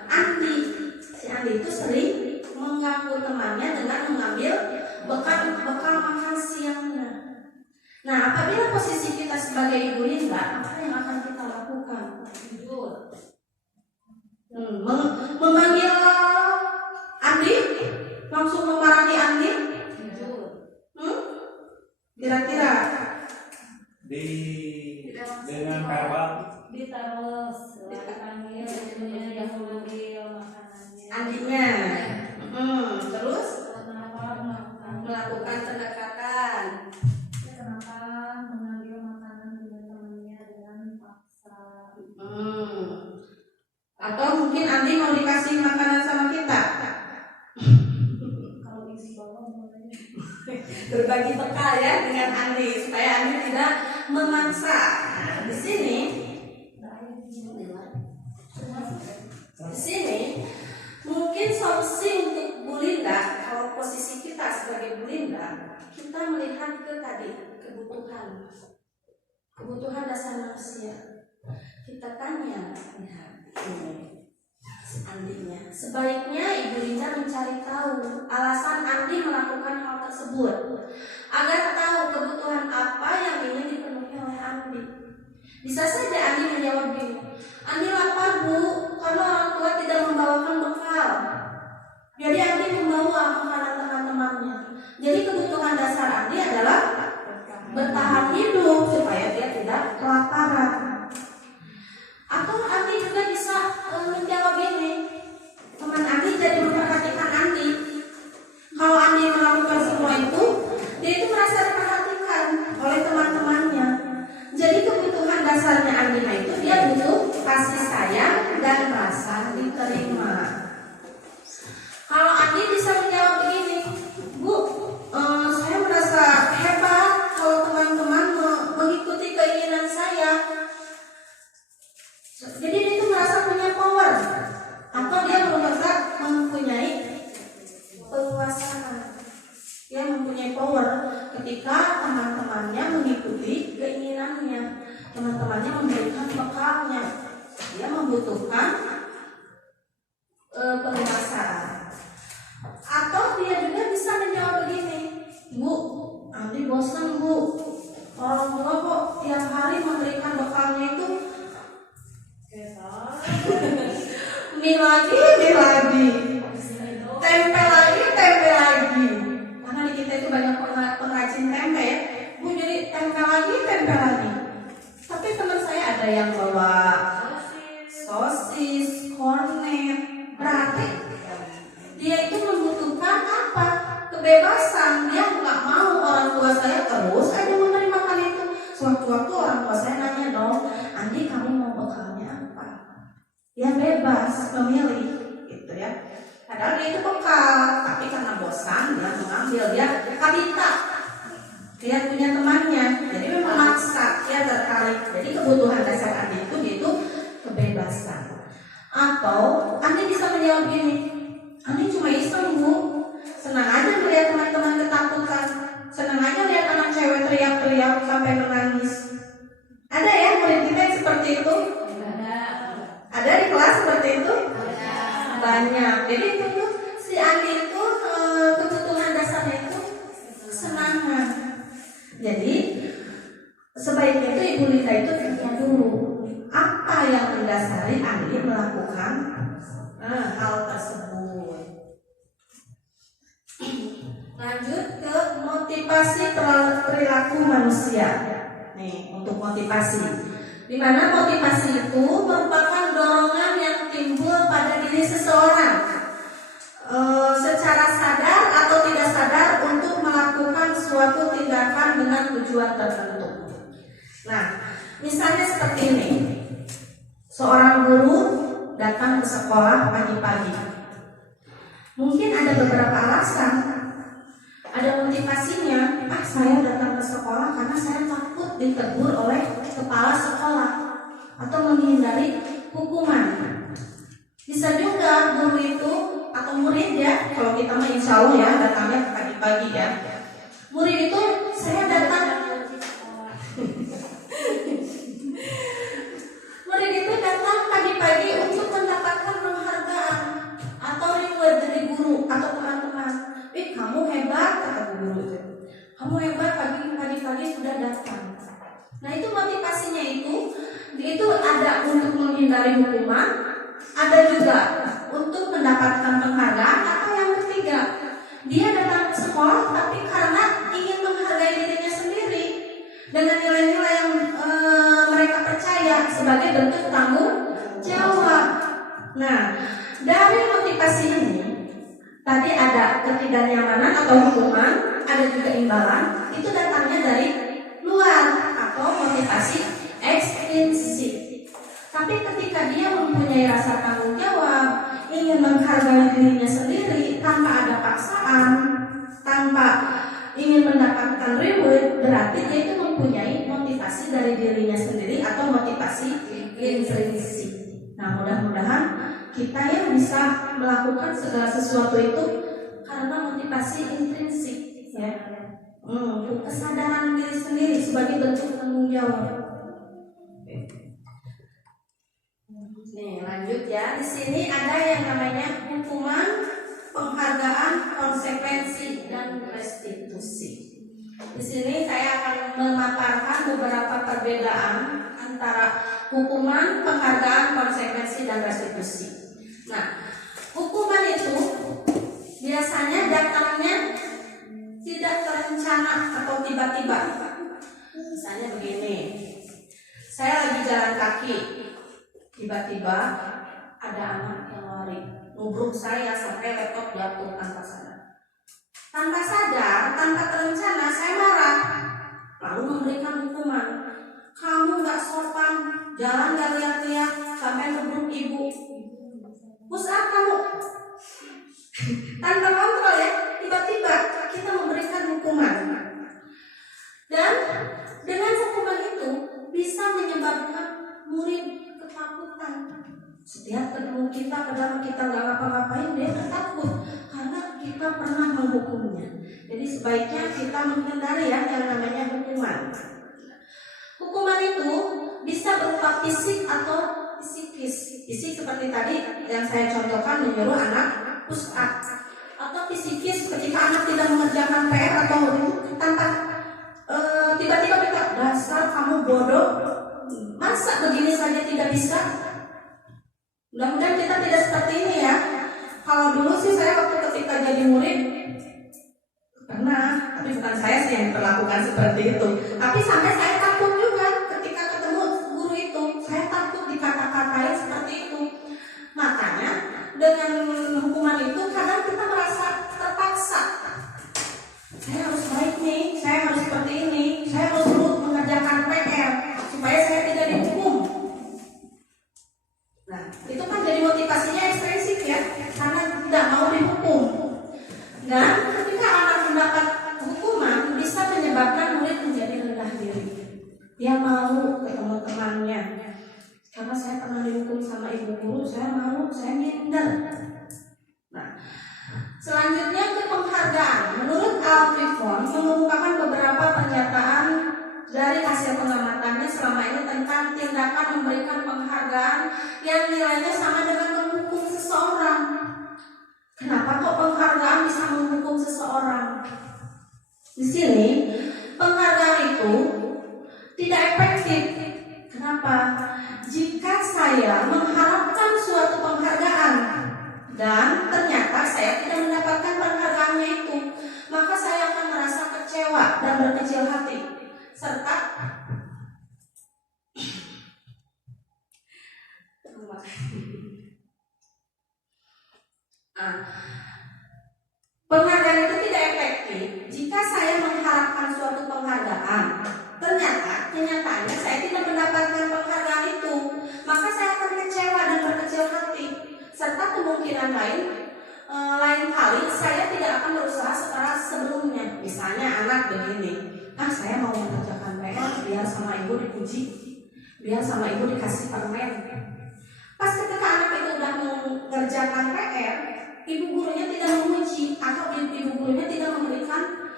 Andi. Si Andi itu sering mengganggu temannya dengan mengambil bekal makan siangnya. Nah, apabila posisi kita sebagai Ibu Linda, apa yang akan kita lakukan? Jujur. Memanggil Andi, langsung memarahi Andi. Jujur. Kira-kira dengan verbal Ditaruh dipanggil yang mengambil makanannya. Andinya. Terus Kenapa melakukan pendekatan. Kenapa mengambil makanan dengan temannya dengan paksa? Atau mungkin Andi mau dikasih makanan sama kita. Kalau di sekolah boleh. Berbagi bekal ya dengan Andi supaya Andi tidak memaksa. Nah, di sini mungkin solusi untuk Bu Linda, kalau posisi kita sebagai Bu Linda, kita melihat ke tadi kebutuhan dasar manusia. Kita tanya Andinya, sebaiknya Ibu Linda mencari tahu alasan Andi melakukan hal tersebut agar tahu kebutuhan apa yang ingin dipenuhi oleh Andi. Bisa saja Andi menjawab gini, Andi lapar Bu, karena orang tua tidak membawakan bekal. Jadi Andi membawa makanan teman-temannya. Jadi kebutuhan dasar Andi adalah bertahan hidup supaya dia tidak kelaparan. Atau Andi juga bisa menjawab ini, teman Andi jadi memperhatikan Andi. Kalau Andi melakukan semua itu, dia itu merasa diperhatikan oleh teman-temannya. Jadi kebutuhan dasarnya Andi itu dia butuh kasih sayang dan rasa diterima. Kalau Andi bisa menjawab begini, Bu, saya merasa hebat kalau teman-teman mengikuti keinginan saya. Jadi dia itu merasa punya power, atau dia merasa mempunyai penguasaan. Dia mempunyai power ketika teman-temannya mengikuti keinginannya, teman-temannya memberikan bekalnya. Dia membutuhkan penguasaan. Atau dia juga bisa menjawab begini, Bu, Andi bosan Bu, orang tua kok tiap kebebasan. Dia nggak mau orang tua saya terus aja menerima itu. Sewaktu-waktu orang tua saya nanya dong, Andi kamu mau bekalnya apa? Dia bebas memilih, gitu ya. Padahal dia itu bekal, tapi karena bosan dia mengambil, dia kabita. Dia punya temannya, jadi memang maksa, dia tertarik. Jadi kebutuhan dasar Andi itu kebebasan. Atau Andi bisa menjawab gini, Andi cuma iseng bu, senang aja melihat teman-teman ketakutan, senang aja lihat anak cewek teriak-teriak sampai menangis. Ada ya murid kita yang seperti itu? Ada di kelas seperti itu? Banyak. Jadi itu tuh si Andi itu kebutuhan dasarnya itu kesenangan. Jadi sebaiknya itu Ibu Lita itu tanya dulu apa yang mendasari Andi melakukan hal tersebut. Lanjut ke motivasi perilaku manusia. Nih untuk motivasi, di mana motivasi itu merupakan dorongan yang timbul pada diri seseorang secara sadar atau tidak sadar untuk melakukan suatu tindakan dengan tujuan tertentu. Nah, misalnya seperti ini. Seorang guru datang ke sekolah pagi-pagi. Mungkin ada beberapa alasan. Ada motivasinya. Saya datang ke sekolah karena saya takut ditegur oleh kepala sekolah atau menghindari hukuman. Bisa juga guru itu atau murid ya, kalau kita mah insya Allah ya datangnya pagi-pagi ya. Murid itu saya datang murid itu datang pagi-pagi untuk mendapatkan penghargaan atau reward dari guru atau teman-teman. Kamu hebat kata guru itu. Kamu hebat pagi-pagi sudah datang. Nah itu motivasinya itu ada untuk menghindari hukuman, ada juga untuk mendapatkan penghargaan, atau yang ketiga dia datang ke sekolah tapi karena ingin menghargai dirinya sendiri dengan nilai-nilai yang mereka percaya sebagai bentuk tanggung jawab. Nah dari motivasi ini tadi ada ketidaknyamanan atau hukuman, ada juga imbalan, itu datangnya dari luar atau motivasi ekstrinsik. Tapi ketika dia mempunyai rasa tanggung jawab, ingin menghargai dirinya sendiri tanpa ada paksaan, tanpa ingin mendapatkan reward, berarti dia itu mempunyai motivasi dari dirinya sendiri atau motivasi intrinsik. Nah mudah-mudahan kita yang bisa melakukan segala sesuatu itu karena motivasi intrinsik ya. Kesadaran diri sendiri sebagai bentuk tanggung jawab. Nih lanjut ya, di sini ada yang namanya hukuman, penghargaan, konsekuensi, dan restitusi. Di sini saya akan memaparkan beberapa perbedaan antara hukuman, penghargaan, konsekuensi, dan restitusi. Nah, hukuman itu biasanya datangnya tidak terencana atau tiba-tiba. Misalnya begini, saya lagi jalan kaki, tiba-tiba ada anak yang lari, nubruk saya sampai laptop jatuh tanpa sadar. Tanpa sadar, tanpa terencana, saya marah, lalu memberikan hukuman. Kamu gak sopan, jalan gak lihat-lihat, sampai nubruk ibu. Push up kamu. Tanpa kontrol ya, tiba-tiba kita memberikan hukuman. Dan dengan hukuman itu bisa menyebabkan murid ketakutan. Setiap ketemu kita, padahal kita nggak ngapa-ngapain, dia takut karena kita pernah menghukumnya. Jadi sebaiknya kita menghindari ya yang namanya hukuman. Hukuman itu bisa berupa fisik atau psikis. Fisik seperti tadi yang saya contohkan, menyuruh anak push up. Atau psikis ketika anak tidak mengerjakan PR atau tanpa tiba-tiba kita, dasar kamu bodoh, masa begini saja tidak bisa. Mudah-mudahan kita tidak seperti ini ya. Kalau dulu sih saya waktu ketika jadi murid pernah, tapi bukan saya sih yang diperlakukan seperti itu. Tapi sampai saya takut juga ketika ketemu guru itu. Saya takut dikata-katain seperti itu. Makanya dengan hukuman itu kadang kita merasa terpaksa saya minder. Nah, selanjutnya ke penghargaan. Menurut Alfifon mengumumkan beberapa pernyataan dari hasil pengamatannya selama ini tentang tindakan memberikan penghargaan yang nilainya sama dengan menghukum seseorang. Kenapa kok penghargaan bisa menghukum seseorang? Di sini penghargaan itu tidak efektif. Kenapa? Jika saya mengharapkan suatu penghargaan dan ternyata saya tidak mendapatkan penghargaannya itu, maka saya akan merasa kecewa dan berkecil hati, serta penghargaan itu tidak efektif jika saya mengharapkan suatu penghargaan. Ternyata kenyataannya saya tidak mendapatkan penghargaan itu, maka saya akan kecewa dan berkecil hati, serta kemungkinan lain kali saya tidak akan berusaha sekeras sebelumnya. Misalnya anak begini, saya mau mengerjakan PR biar sama ibu dipuji, biar sama ibu dikasih permen. Pas ketika anak itu udah mengerjakan PR, ibu gurunya tidak memuji atau ibu gurunya tidak memberikan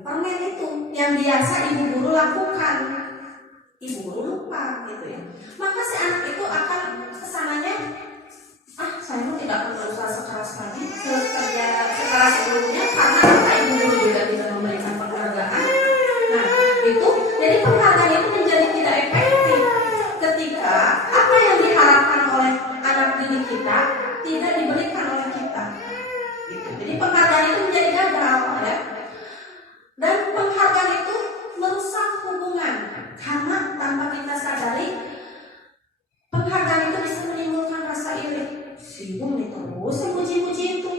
permen itu yang biasa ibu guru lakukan. Ibu guru lupa gitu ya. Maka si anak itu akan kesananya, saya tidak akan berusaha sekeras lagi sekeras sebelumnya karena ibu guru juga tidak memberikan penghargaan. Nah itu jadi penghargaan itu menjadi tidak efektif ketika apa yang diharapkan oleh anak didik kita tidak diberikan oleh kita. Gitu. Jadi penghargaan itu menjadi gagal ya. Dan penghargaan itu merusak hubungan karena tanpa kita sadari penghargaan itu bisa menimbulkan rasa iri. Si ibu nih terus memuji-muji itu,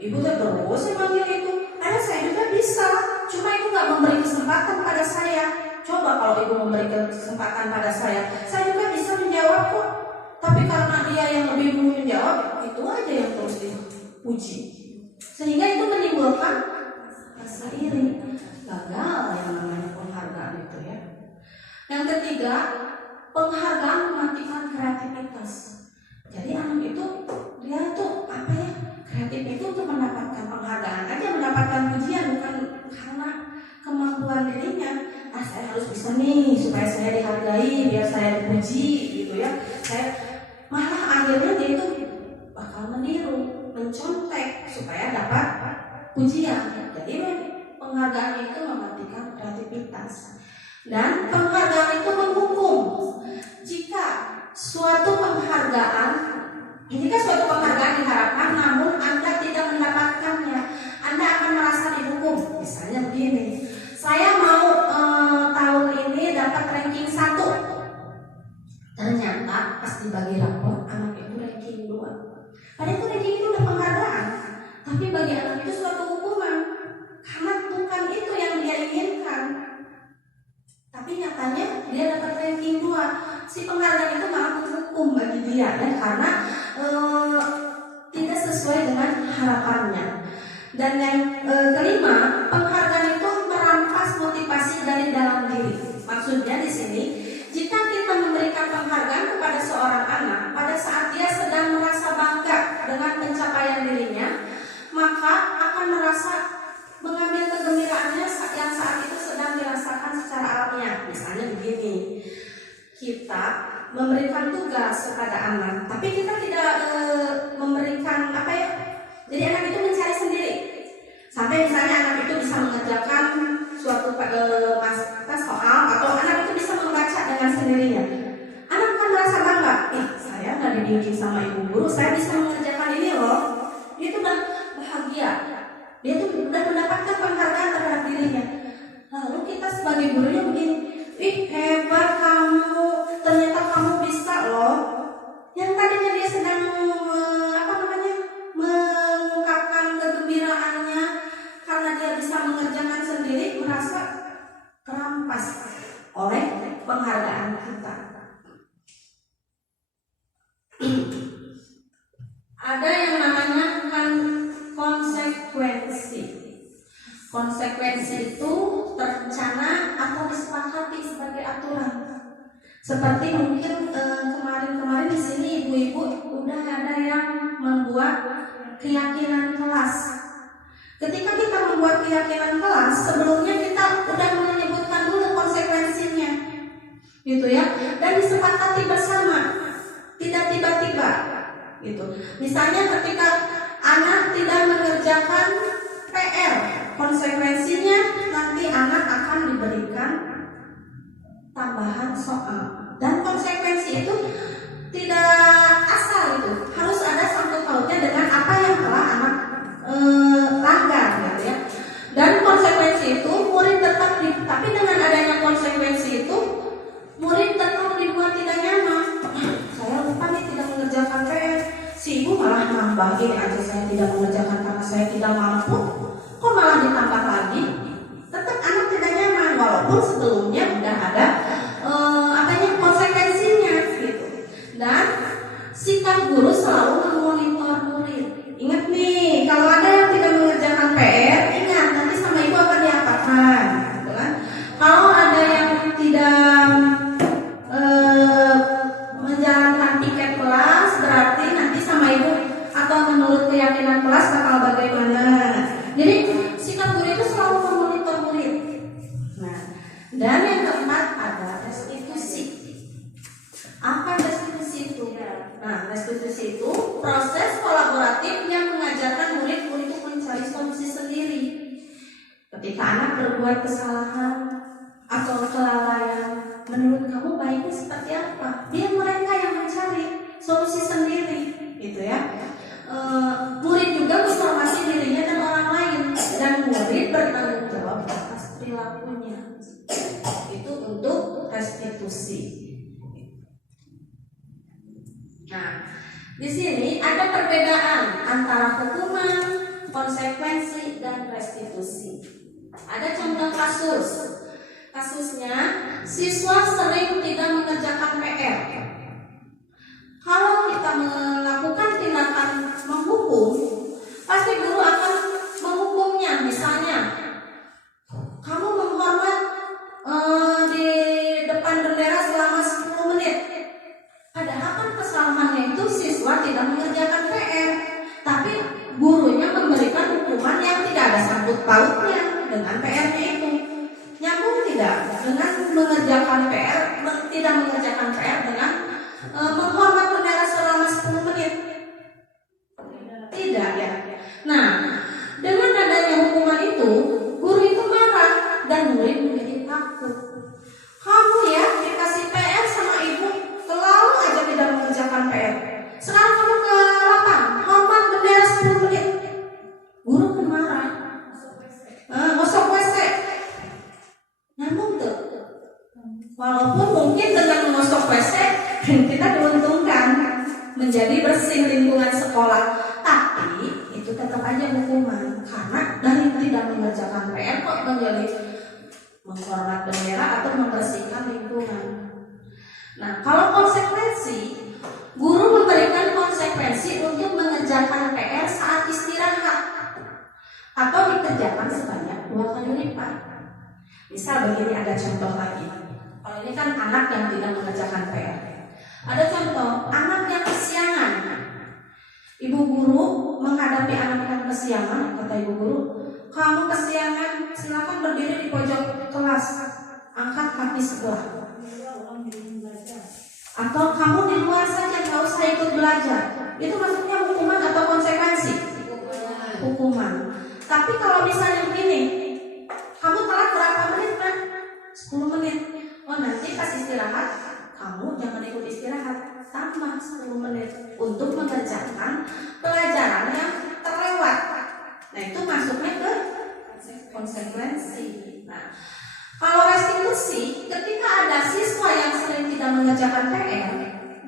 ibu terus memanggil itu. Saya juga bisa, cuma ibu nggak memberi kesempatan pada saya. Coba kalau ibu memberi kesempatan pada saya juga bisa menjawab kok. Tapi karena dia yang lebih dulu menjawab, itu aja yang terus dipuji, sehingga itu menimbulkan rasa iri. Gagal yang namanya penghargaan itu ya. Yang ketiga, penghargaan mematikan kreativitas. Jadi anak itu dia tuh kreatif itu untuk mendapatkan penghargaan aja, mendapatkan pujian, bukan karena kemampuan dirinya. Saya harus bisa nih supaya saya dihargai, biar saya dipuji gitu ya. Saya malah akhirnya dia itu bakal meniru, mencontek supaya dapat pujian. Jadi penghargaan itu mematikan kreativitas. Dan penghargaan itu menghukum. Jika suatu penghargaan diharapkan namun Anda tidak mendapatkannya, Anda akan merasa dihukum. Misalnya begini, saya mau tahun ini dapat ranking 1. Ternyata pas dibagi rapor anak itu ranking 2. Padahal itu ranking itu udah penghargaan, tapi bagi anak itu suatu hukuman karena bukan itu yang dia inginkan. Tapi nyatanya dia dapat ranking 2. Si penghargaan itu malah menghukum bagi dia ya, karena tidak sesuai dengan harapannya. Dan yang kelima, penghargaan itu merampas motivasi dari dalam diri. Maksudnya di sini, jika kita memberikan penghargaan kepada seorang anak pada saat dia sedang merasa bangga dengan pencapaian dirinya, maka akan merasa mengambil kegembiraannya yang saat itu sedang dirasakan secara alamiah. Misalnya begini, kita memberikan tugas kepada anak, tapi kita tidak memberikan jadi anak itu mencari sendiri. Sampai misalnya anak itu bisa mengerjakan suatu soal atau anak itu bisa membaca dengan sendirinya. Anak kan merasa bangga, saya nggak dibimbing sama ibu guru, saya bisa mengerjakan ini loh. Dia tuh udah bahagia, dia tuh udah mendapatkan penghargaan terhadap dirinya. Lalu kita sebagai gurunya begini, hebat kamu, ternyata kamu bisa loh. Yang tadinya dia sedang mengungkapkan kegembiraannya karena dia bisa mengerjakan sendiri, merasa terampas oleh penghargaan kita. Ada yang namanya konsekuensi. Konsekuensi itu terencana atau disepakati sebagai aturan. Seperti mungkin kemarin di sini ibu ibu-ibu udah ada yang membuat keyakinan kelas. Ketika kita membuat keyakinan kelas, sebelumnya kita udah menyebutkan dulu konsekuensinya, gitu ya, dan disepakati bersama, tidak tiba-tiba, gitu. Misalnya ketika anak tidak mengerjakan PR, konsekuensinya nanti anak akan diberikan tambahan soal, dan konsekuensi itu tidak asal, itu harus ada sangkut pautnya dengan apa yang telah anak langgar, gitu ya. Dan konsekuensi itu murid tetap tapi dengan adanya konsekuensi itu murid tetap dibuat tidak nyaman. Saya lupa nih tidak mengerjakan PR, si ibu malah nambah, gini aja saya tidak mengerjakan karena saya tidak mampu, kok malah ditambah lagi. Tetap anak tidak nyaman walaupun sebelumnya udah ada konsekuensinya, gitu. Dan sikap guru selalu memonitor murid. Ingat nih, kalau ada yang tidak mengerjakan PR, ingat nanti sama ibu akan diapakan, gitu kan? Kalau ada yang tidak menjalankan tiket kelas, berarti nanti sama ibu atau menurut keyakinan kelas bakal bagaimana. Jadi sikap guru itu selalu memonitor murid. Nah, dan yang keempat ada restitusi. Apa restitusi itu? Nah, restitusi itu proses kolaboratif yang mengajarkan murid untuk mencari solusi sendiri. Ketika anak berbuat kesalahan atau kelalaian, menurut kamu baiknya seperti apa? Biar mereka yang mencari solusi sendiri, gitu ya. Murid juga menginformasi dirinya dan orang lain, dan murid bertanggung jawab atas perilakunya. Itu untuk restitusi. Nah, di sini ada perbedaan antara hukuman, konsekuensi, dan restitusi. Ada contoh kasus. Kasusnya, siswa sering tidak mengerjakan PR. Kalau kita melakukan tindakan menghukum, pasti guru akan menghukumnya. Misalnya, kamu menghormat di depan bendera selama 10 menit. Padahal kan kesalahannya itu siswa tidak mengerjakan PR, tapi gurunya memberikan hukuman yang tidak ada sangkut pautnya dengan PR-nya itu. Nyambung tidak dengan mengerjakan PR, tidak mengerjakan PR dengan menghormat bendera selama 10 menit? Tidak ya. Nah, dengan adanya hukuman itu, guru itu marah dan murid menjadi takut. Kamu ya dikasih PR sama ibu, selalu aja tidak mengerjakan PR. Sekarang kamu ke lapang, hormat bendera 10 menit. Guru kan marah. Gosok WC. Nyambung tuh. Walaupun mungkin dengan mengosok WC kita diuntungkan menjadi bersih lingkungan sekolah, tapi itu tetap aja hukuman karena dari tidak mengerjakan PR kok menjadi menghormat bendera atau membersihkan lingkungan. Nah, kalau konsekuensi, guru memberikan konsekuensi untuk mengerjakan PR saat istirahat atau dikerjakan sebanyak 2 kali lipat. Misal begini, ada contoh lagi. Kalau ini kan anak yang tidak mengerjakan PR. Ada contoh anak yang kesiangan. Ibu guru menghadapi anak yang kesiangan, kata ibu guru, kamu kesiangan, silakan berdiri di pojok kelas, angkat kaki sebelah. Atau kamu di luar saja, nggak usah ikut belajar. Itu maksudnya hukuman atau konsekuensi? Hukuman. Tapi kalau misalnya begini, kamu telat berapa menit kan? 10 menit. Oh nanti pas istirahat, kamu jangan ikut istirahat, tambah 10 menit untuk mengerjakan pelajaran yang terlewat. Nah itu masuknya ke konsekuensi. Nah, kalau restitusi, ketika ada siswa yang sering tidak mengerjakan PR,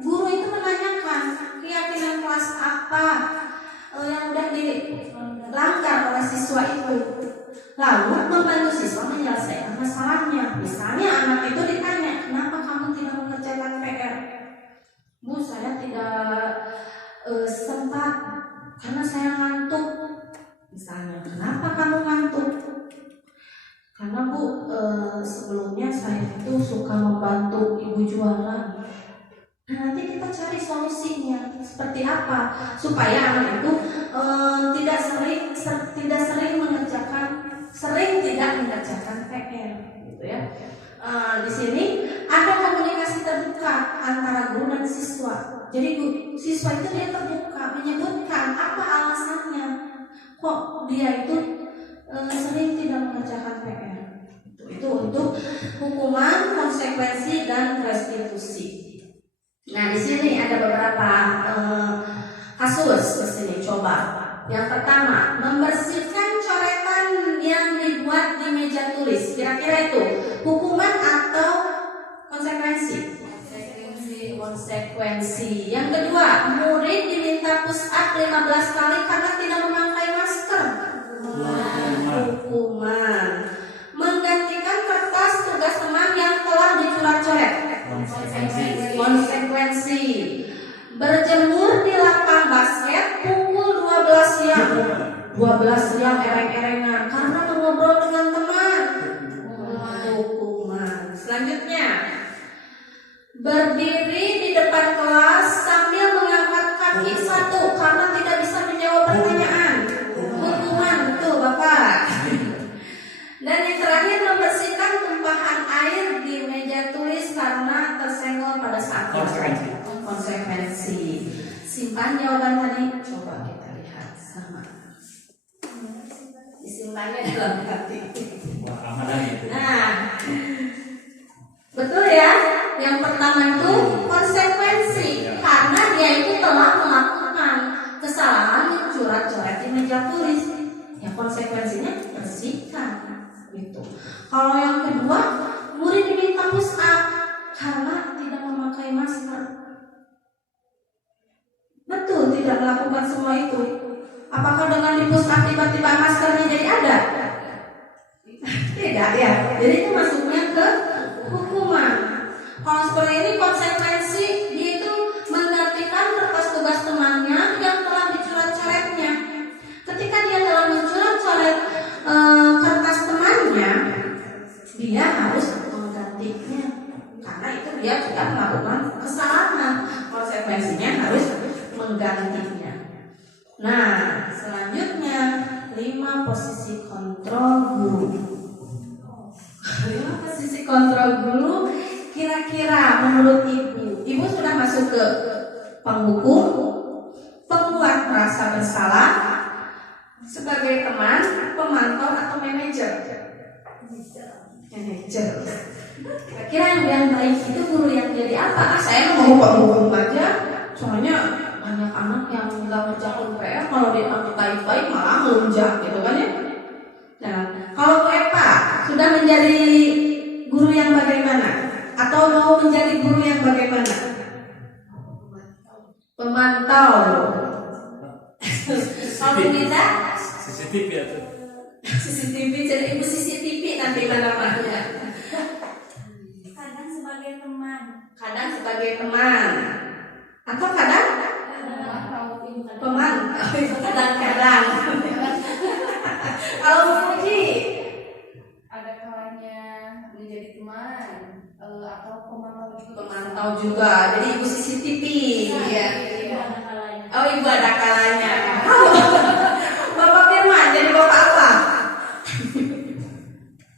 guru itu menanyakan keyakinan kelas apa yang udah dilanggar oleh siswa itu, lalu membantu siswa menyelesaikan masalahnya. Misalnya anak itu ditanya, kenapa kamu tidak mengerjakan PR? Bu, saya tidak sempat karena saya ngantuk. Misalnya, kenapa kamu ngantuk? Karena Bu, sebelumnya saya itu suka membantu ibu jualan. Nah, nanti kita kita cari solusinya seperti apa supaya anak itu tidak mengerjakan PR, gitu ya. Di sini ada komunikasi terbuka antara guru dan siswa. Jadi siswa itu dia terbuka menyebutkan apa alasannya kok dia itu sering tidak mengerjakan PR. Itu untuk hukuman, konsekuensi, dan restitusi. Nah, di sini ada beberapa kasus. Di sini coba. Yang pertama, membersihkan coretan yang dibuat di meja tulis. Kira-kira itu hukuman atau konsekuensi? Konsekuensi. Yang kedua, murid diminta push up 15 kali karena tidak memakai masker. Hukuman. Menggantikan kertas tugas teman yang telah dicoret-coret. Konsekuensi. Berjemur di lapang basket pukul 12 siang. 12 siang ereng-erengan karena mengobrol dengan teman. Hukuman. Selanjutnya, berdiri di depan kelas sambil mengangkat kaki satu karena tidak bisa menjawab pertanyaan. Hukuman, betul Bapak. Dan yang terakhir, membersihkan tumpahan air di meja tulis karena tersenggol pada saat konsekuensi. Simpan jawaban tadi. Coba kita lihat sama. Disimpannya dalam hati. Nah, betul ya. Yang pertama itu konsekuensi karena dia itu telah melakukan kesalahan mencoret-coret di meja tulis. Ya konsekuensinya bersihkan gitu. Kalau yang kedua, murid diminta push up karena tidak memakai masker. Betul, tidak melakukan semua itu. Apakah dengan di push up tiba-tiba maskernya jadi ada? Tidak ya. Jadi itu masuknya ke hukuman. Kalau seperti ini konsekuensi, dia itu menggantikan kertas tugas temannya yang telah dicoret-coretnya. Ketika dia telah mencoret-coret kertas temannya, dia harus menggantinya karena itu dia sudah melakukan kesalahan. Konsekuensinya harus menggantinya. Nah, selanjutnya 5 posisi kontrol guru. 5 posisi kontrol guru. Kira-kira menurut ibu sudah masuk ke penghukum, pembuat merasa bersalah, sebagai teman, pemantau, atau manajer? Manajer. Kira-kira yang baik itu guru yang jadi apa? Saya mau penghukum aja, soalnya banyak anak yang nggak ngerjain PR, kalau dianggap baik-baik malah melunjak gitu kan ya. Nah, kalau Bu Eva sudah menjadi guru yang bagaimana? Atau mau menjadi guru yang bagaimana? Pemantau. Kalau tidak CCTV atau CCTV, jadi ibu CCTV nanti mana-mana. Kadang sebagai teman. Kadang sebagai teman. Atau kadang pemantau. Kadang-kadang. Kalau Muji ada kalanya menjadi teman atau pemantau juga. Jadi ibu CCTV ya. Ada kalanya. Oh, ibu ada kalanya. Bapak Firman jadi bapak apa?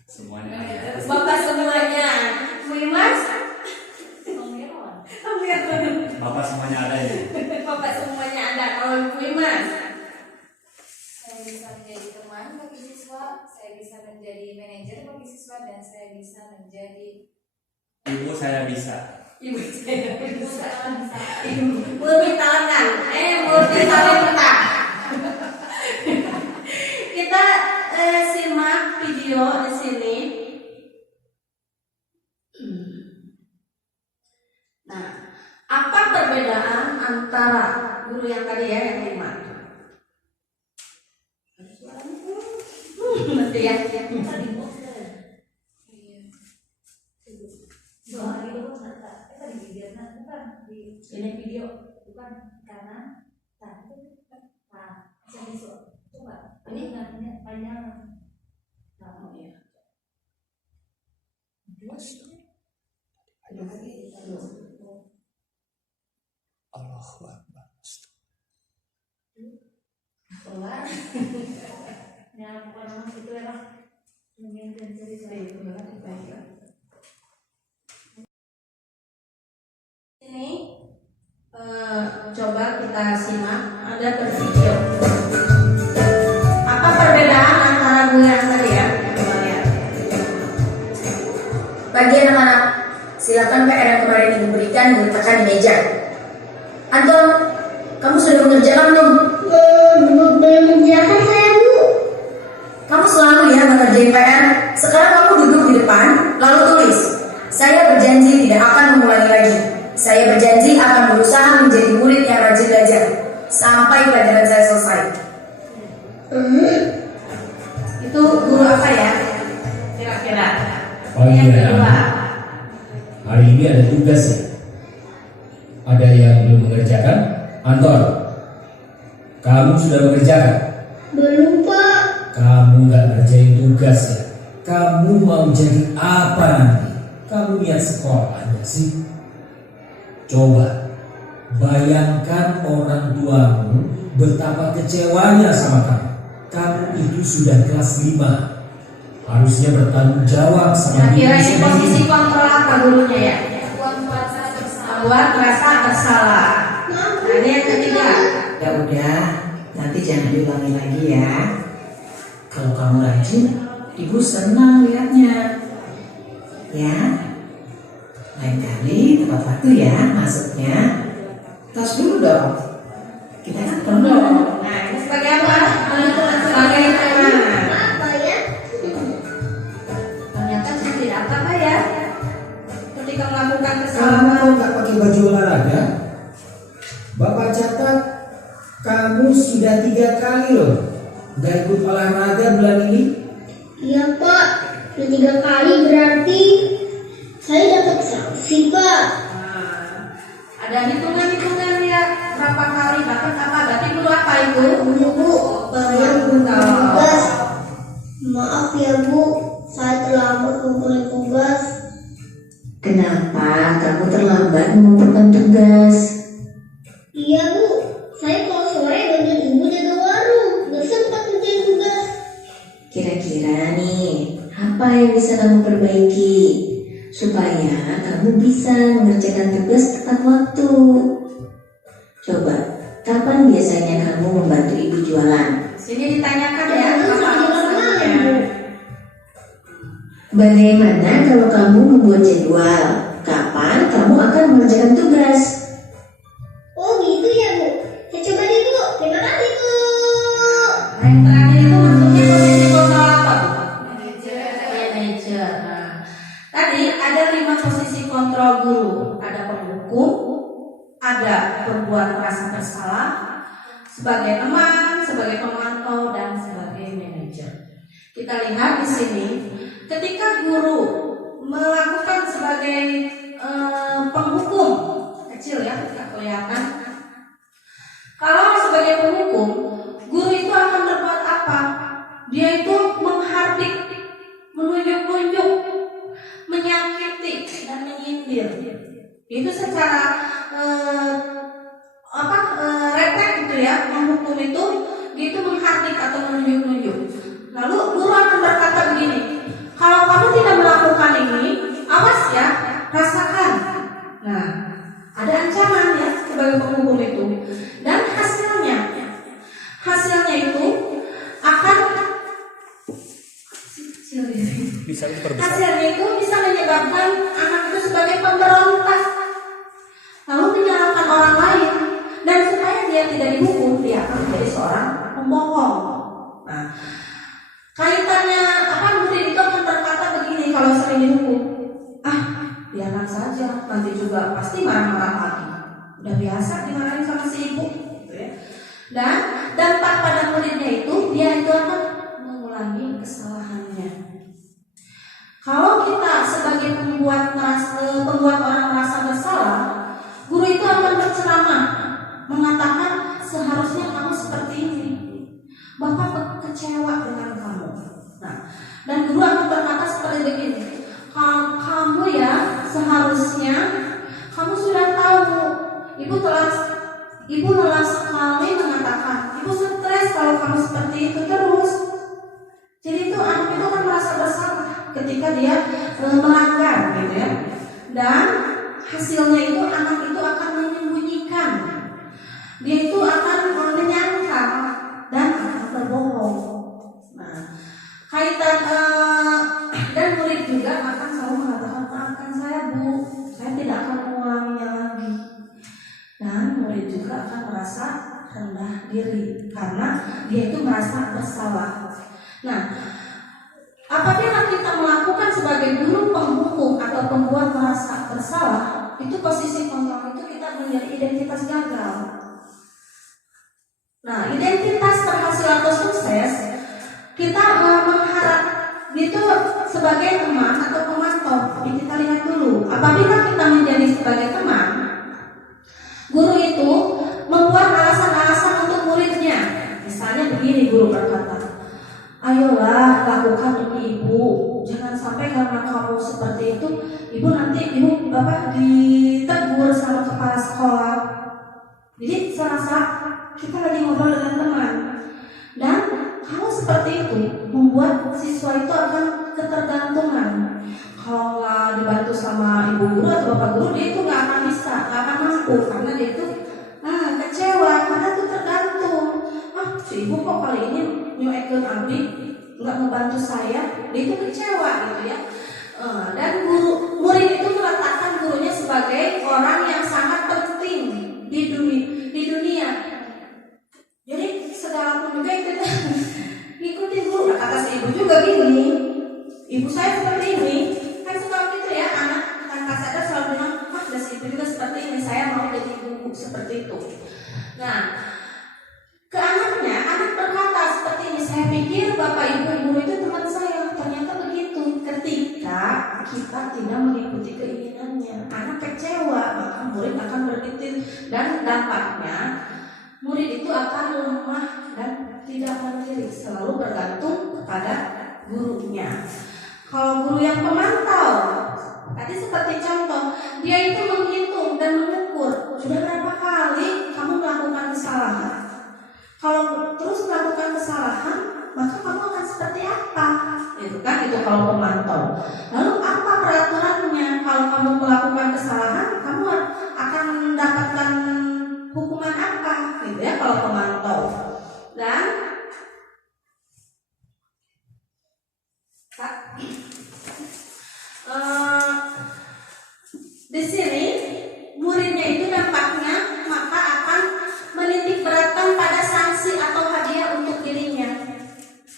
semuanya? Bapak semuanya. Mas? Bapak semuanya ada ya? Bapak semuanya ada. Kalau Ibu Mas? saya bisa menjadi teman bagi siswa, saya bisa menjadi manajer bagi siswa, dan saya bisa menjadi Ibu saya bisa. Ibu saya bisa. Multi talentan. Multi talenta. Kita simak video di sini. Nah, apa perbedaan antara guru yang tadi ya yang 5? Nanti ya. Ini video bukan karena jadi coba ini nggak panjang. Oh, iya. Keluar. Ya, bukan nama itu ya, Pak. Mungkin jadi saya itu Ini coba kita simak, ada bervideo. Apa perbedaan antara guru yang tadi ya? Coba lihat. Bagi anak-anak, silakan PR yang kemarin ibu berikan diletakkan di meja. Anton, kamu sudah mengerjakan belum? Belum mengerjakan saya, Bu. Kamu selalu ya mengerjain PR. Sekarang kamu duduk di depan, lalu tulis. Saya berjanji tidak akan mengulangi lagi. Saya berjanji akan berusaha menjadi murid yang rajin belajar sampai pelajaran saya selesai. Itu guru apa ya? Kira-kira. Pagi Yang kedua. anak-anak. Hari ini ada tugas ya. Ada yang belum mengerjakan? Anton, kamu sudah mengerjakan? Belum, Pak. Kamu nggak ngerjain tugas ya? Kamu mau jadi apa nanti? Kamu niat sekolah nggak sih? Coba bayangkan orang tuamu betapa kecewanya sama kamu. Kamu itu sudah kelas 5, harusnya bertanggung jawab sama Kira-kira diri ini sendiri. posisi kontrol apa gurunya ya? Membuat saya bersalah. Membuat merasa bersalah. Nah, ini yang ketiga. Ya udah, nanti jangan diulangi lagi ya. Kalau kamu rajin, ibu senang lihatnya. Ya, lain kali tepat waktu ya masuknya. Tas dulu dong. Kita kan perlu. Nah, ini sebagai apa? Sebagai teman. Apa ya? Ternyata saya tidak apa-apa ya. Ketika melakukan Kamu kesalahan. nggak pakai baju olahraga? Bapak catat kamu sudah 3 kali loh nggak ikut olahraga bulan ini. Iya, Pak. Sudah 3 kali berarti saya dapat sanksi, Pak. Nah, ada hitungan-hitungan ya berapa kali bahkan apa? Berarti guru apa itu? Bu, saya belum tugas. Maaf ya, Bu. Saya terlambat mengumpulkan tugas. Kenapa kamu terlambat mengumpulkan tugas? Iya, Bu. Saya kalau sore bantuin ibu jaga warung. Nggak sempat ngerjain tugas. Kira-kira nih, apa yang bisa kamu perbaiki supaya kamu bisa mengerjakan tugas tepat waktu? Coba, kapan biasanya kamu membantu ibu jualan? Sini ditanyakan ya Jangan apa sampai alasannya. malam, Bagaimana kalau kamu membuat jadwal? Kapan kamu akan mengerjakan tugas? Oh gitu ya, Bu. Saya coba deh, Bu. Terima kasih, Bu. Nah, yang terakhir itu maksudnya posisi kontrol apa? Manajer. Nah, tadi ada 5 posisi kontrol guru. Ada penghukum, ada pembuat merasa bersalah, sebagai teman, sebagai pemantau, dan sebagai manajer. Kita lihat di sini, ketika guru melakukan sebagai penghukum, kecil ya, tidak kelihatan. Kalau sebagai penghukum, guru itu akan berbuat apa? Dia itu menghardik, menunjuk-nunjuk, menyakiti dan menyindir. Itu secara refleks gitu ya, menghukum itu, dia itu menghardik atau menunjuk-nunjuk. Lalu guru akan berkata begini, kalau kamu tidak melakukan ini, awas ya, rasakan. Nah, ada ancaman ya sebagai penghukum itu, dan hasilnya itu akan Bisa diperbesar. hasilnya itu bisa menyebabkan anak itu sebagai pemberontak, lalu menyalahkan orang lain, dan supaya dia tidak dihukum, dia akan menjadi seorang pembohong. Nah, kaitannya apa? Murid itu akan berkata begini kalau sering dihukum, biarkan saja, nanti juga pasti marah-marah lagi. Udah biasa dimarahin sama si ibu, gitu ya. Dan dampak pada muridnya itu, dia itu akan mengulangi kesalahannya. Kalau kita sebagai pembuat orang merasa bersalah, guru itu akan berceramah, mengatakan seharusnya kamu seperti ini. Bapak kecewa dengan kamu. Nah, dan guru akan berkata seperti begini, kamu ya seharusnya kamu sudah tahu ibu telah ibu lelah sekali mengatakan, ibu stres kalau kamu seperti itu terus. Jadi itu anak itu akan merasa bersalah ketika dia melanggar gitu ya. Dan hasilnya itu anak itu akan menyembunyikan, dia itu akan menyangkal dan akan berbohong. Nah, kaitan dan murid juga akan selalu mengatakan, maafkan saya bu, saya tidak akan mengulanginya lagi. Dan murid juga akan merasa rendah diri karena dia itu merasa bersalah. Nah, apabila kita melakukan sebagai guru penghukum atau pembuat merasa bersalah, itu posisi kontrol itu kita menjadi identitas gagal. Nah, identitas berhasil atau sukses kita mengharap itu sebagai teman atau pemantau. Jadi kita lihat dulu, apabila kita menjadi sebagai teman, guru itu membuat alasan-alasan untuk muridnya. Misalnya begini, guru berkata, ayolah lakukan demi ibu, jangan sampai karena kamu seperti itu, ibu bapak ditegur sama kepala sekolah. Jadi serasa kita lagi ngobrol dengan teman. Dan kalau seperti itu membuat siswa itu akan ketergantungan. Kalau nggak dibantu sama ibu guru atau bapak guru, dia itu nggak akan bisa, nggak akan mampu karena dia itu kecewa karena itu tergantung. Si ibu kok kali ini nyuekeun abdi nggak membantu saya, dia itu kecewa gitu ya. Dan murid itu meletakkan gurunya sebagai orang yang sangat penting di dunia. Jadi segala pun juga itu ngikutin guru. Kata si ibu juga gini, ibu saya seperti ini, kan suka gitu ya, anak tanpa sadar selalu bilang, dan si ibu juga seperti ini, saya mau jadi ibu seperti itu. Nah, ke anaknya, anak berkata seperti ini, saya pikir bapak ibu guru itu teman saya, ternyata begitu. Ketika kita tidak mengikuti keinginannya, anak kecewa, maka murid akan berhenti, dan dampaknya murid itu akan lemah dan tidak mandiri, selalu bergantung kepada gurunya. Kalau guru yang pemantau, tadi seperti contoh, dia itu menghitung dan mengukur sudah berapa kali kamu melakukan kesalahan. Kalau terus melakukan kesalahan, maka kamu akan seperti apa? Itu kan, itu kalau pemantau. Lalu apa peraturannya? Kalau kamu melakukan kesalahan, kamu akan mendapatkan hukuman apa? Gitu ya, kalau pemantau. Dan di sini muridnya itu dampaknya maka akan menitik beratkan pada sanksi atau hadiah untuk dirinya.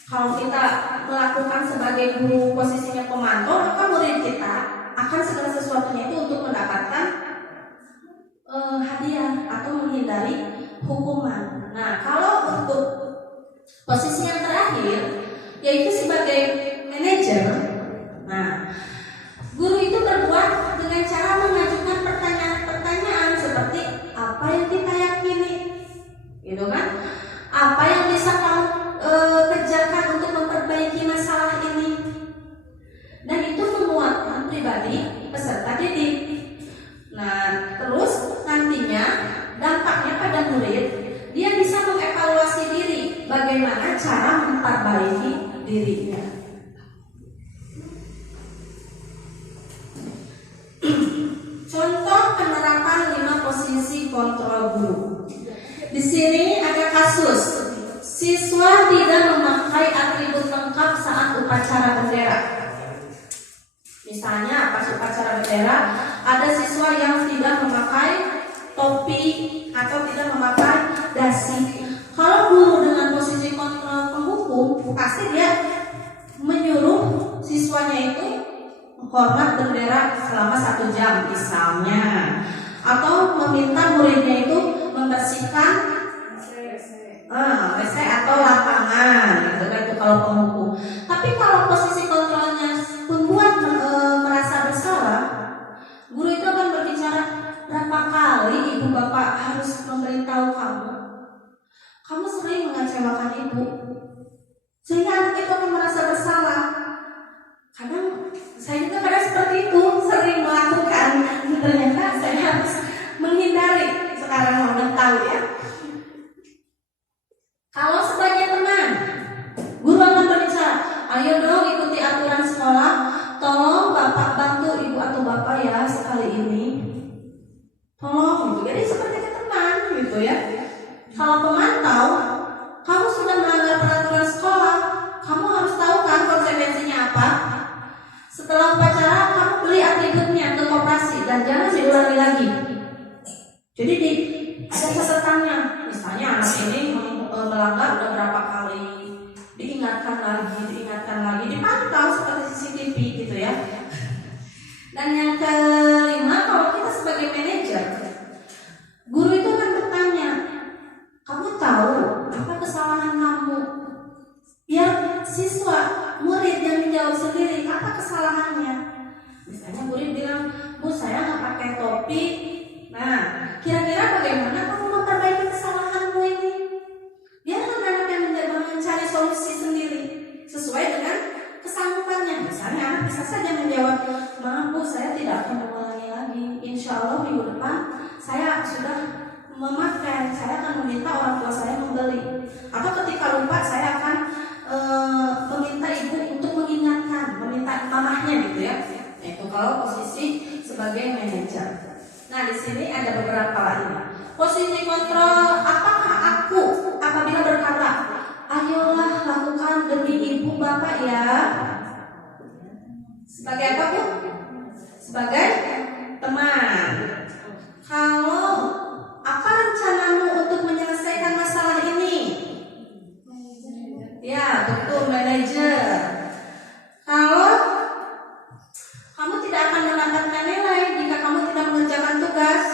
Kalau kita melakukan sebagai guru posisinya pemantau, maka murid kita akan segala sesuatunya itu untuk mendapatkan hadiah atau menghindari hukuman. Nah, kalau untuk posisi yang terakhir, yaitu sebagai manajer, nah, guru itu berbuat dengan cara mengajukan pertanyaan-pertanyaan seperti apa yang kita yakini, gitu kan? Apa yang bisa kamu kerjakan untuk memperbaiki masalah ini? Dan itu menguatkan pribadi peserta didik. Nah, terus nantinya dampaknya pada murid, dia bisa mengevaluasi diri, bagaimana cara memperbaiki dirinya. Contoh penerapan 5 posisi kontrol guru. Di sini ada kasus siswa tidak memakai atribut lengkap saat upacara bendera. Misalnya pas upacara bendera ada siswa yang tidak memakai topi atau tidak memakai dasi. Kalau guru dengan posisi kontrol penghukum, pasti dia menyuruh siswanya itu menghormat bendera selama 1 jam misalnya, atau meminta muridnya itu membersihkan WC atau lapangan, gitu kan, itu kalau penghukum. Tapi kalau posisi kontrolnya membuat merasa bersalah, guru itu akan berbicara, berapa kali ibu bapak harus memberitahu kamu sering mengecewakan ibu, sehingga anak itu akan merasa bersalah. Kadang saya juga seperti itu, sering melakukan, ternyata saya harus menghindari sekarang mengenal tahu ya. Kalau sebagai teman, guru akan berbicara, ayo dong ikuti aturan sekolah, tolong bapak bantu ibu atau bapak ya sekali ini, tolong gitu. Jadi seperti teman gitu ya. Kalau pemantau, kamu sudah melanggar peraturan sekolah, kamu harus tahu kan konsekuensinya apa. Setelah upacara, kamu beli atributnya ke koperasi dan jangan diulangi lagi. Jadi ada catatannya, misalnya anak ini melanggar udah berapa kali, diingatkan lagi, dipantau seperti CCTV gitu ya. Dan yang kelima, kalau kita sebagai manajer, guru itu akan bertanya, kamu tahu apa kesalahan kamu? Biar siswa, murid yang menjawab sendiri apa kesalahannya. Misalnya murid bilang, Bu saya nggak pakai topi. Nah, kira-kira bagaimana kamu memperbaiki kesalahanmu ini? Biarlah anak yang mencari solusi sendiri sesuai dengan kesanggupannya. Misalnya anak bisa saja menjawab, maaf Bu saya tidak akan mengulangi lagi. Insya Allah minggu depan saya sudah memakai, saya akan meminta orang tua saya membeli. Atau ketika lupa saya akan meminta ibu untuk mengingatkan, meminta mamahnya gitu ya. Itu kalau posisi sebagai manajer. Nah di sini ada beberapa ini. Posisi kontrol, apakah aku apabila berkata, ayolah lakukan demi ibu bapak ya. Sebagai apa Bu? Sebagai teman. Kalau apa rencanamu untuk menyelesaikan masalah ini? Ya, betul, manajer. Kalau kamu tidak akan mendapatkan nilai jika kamu tidak mengerjakan tugas.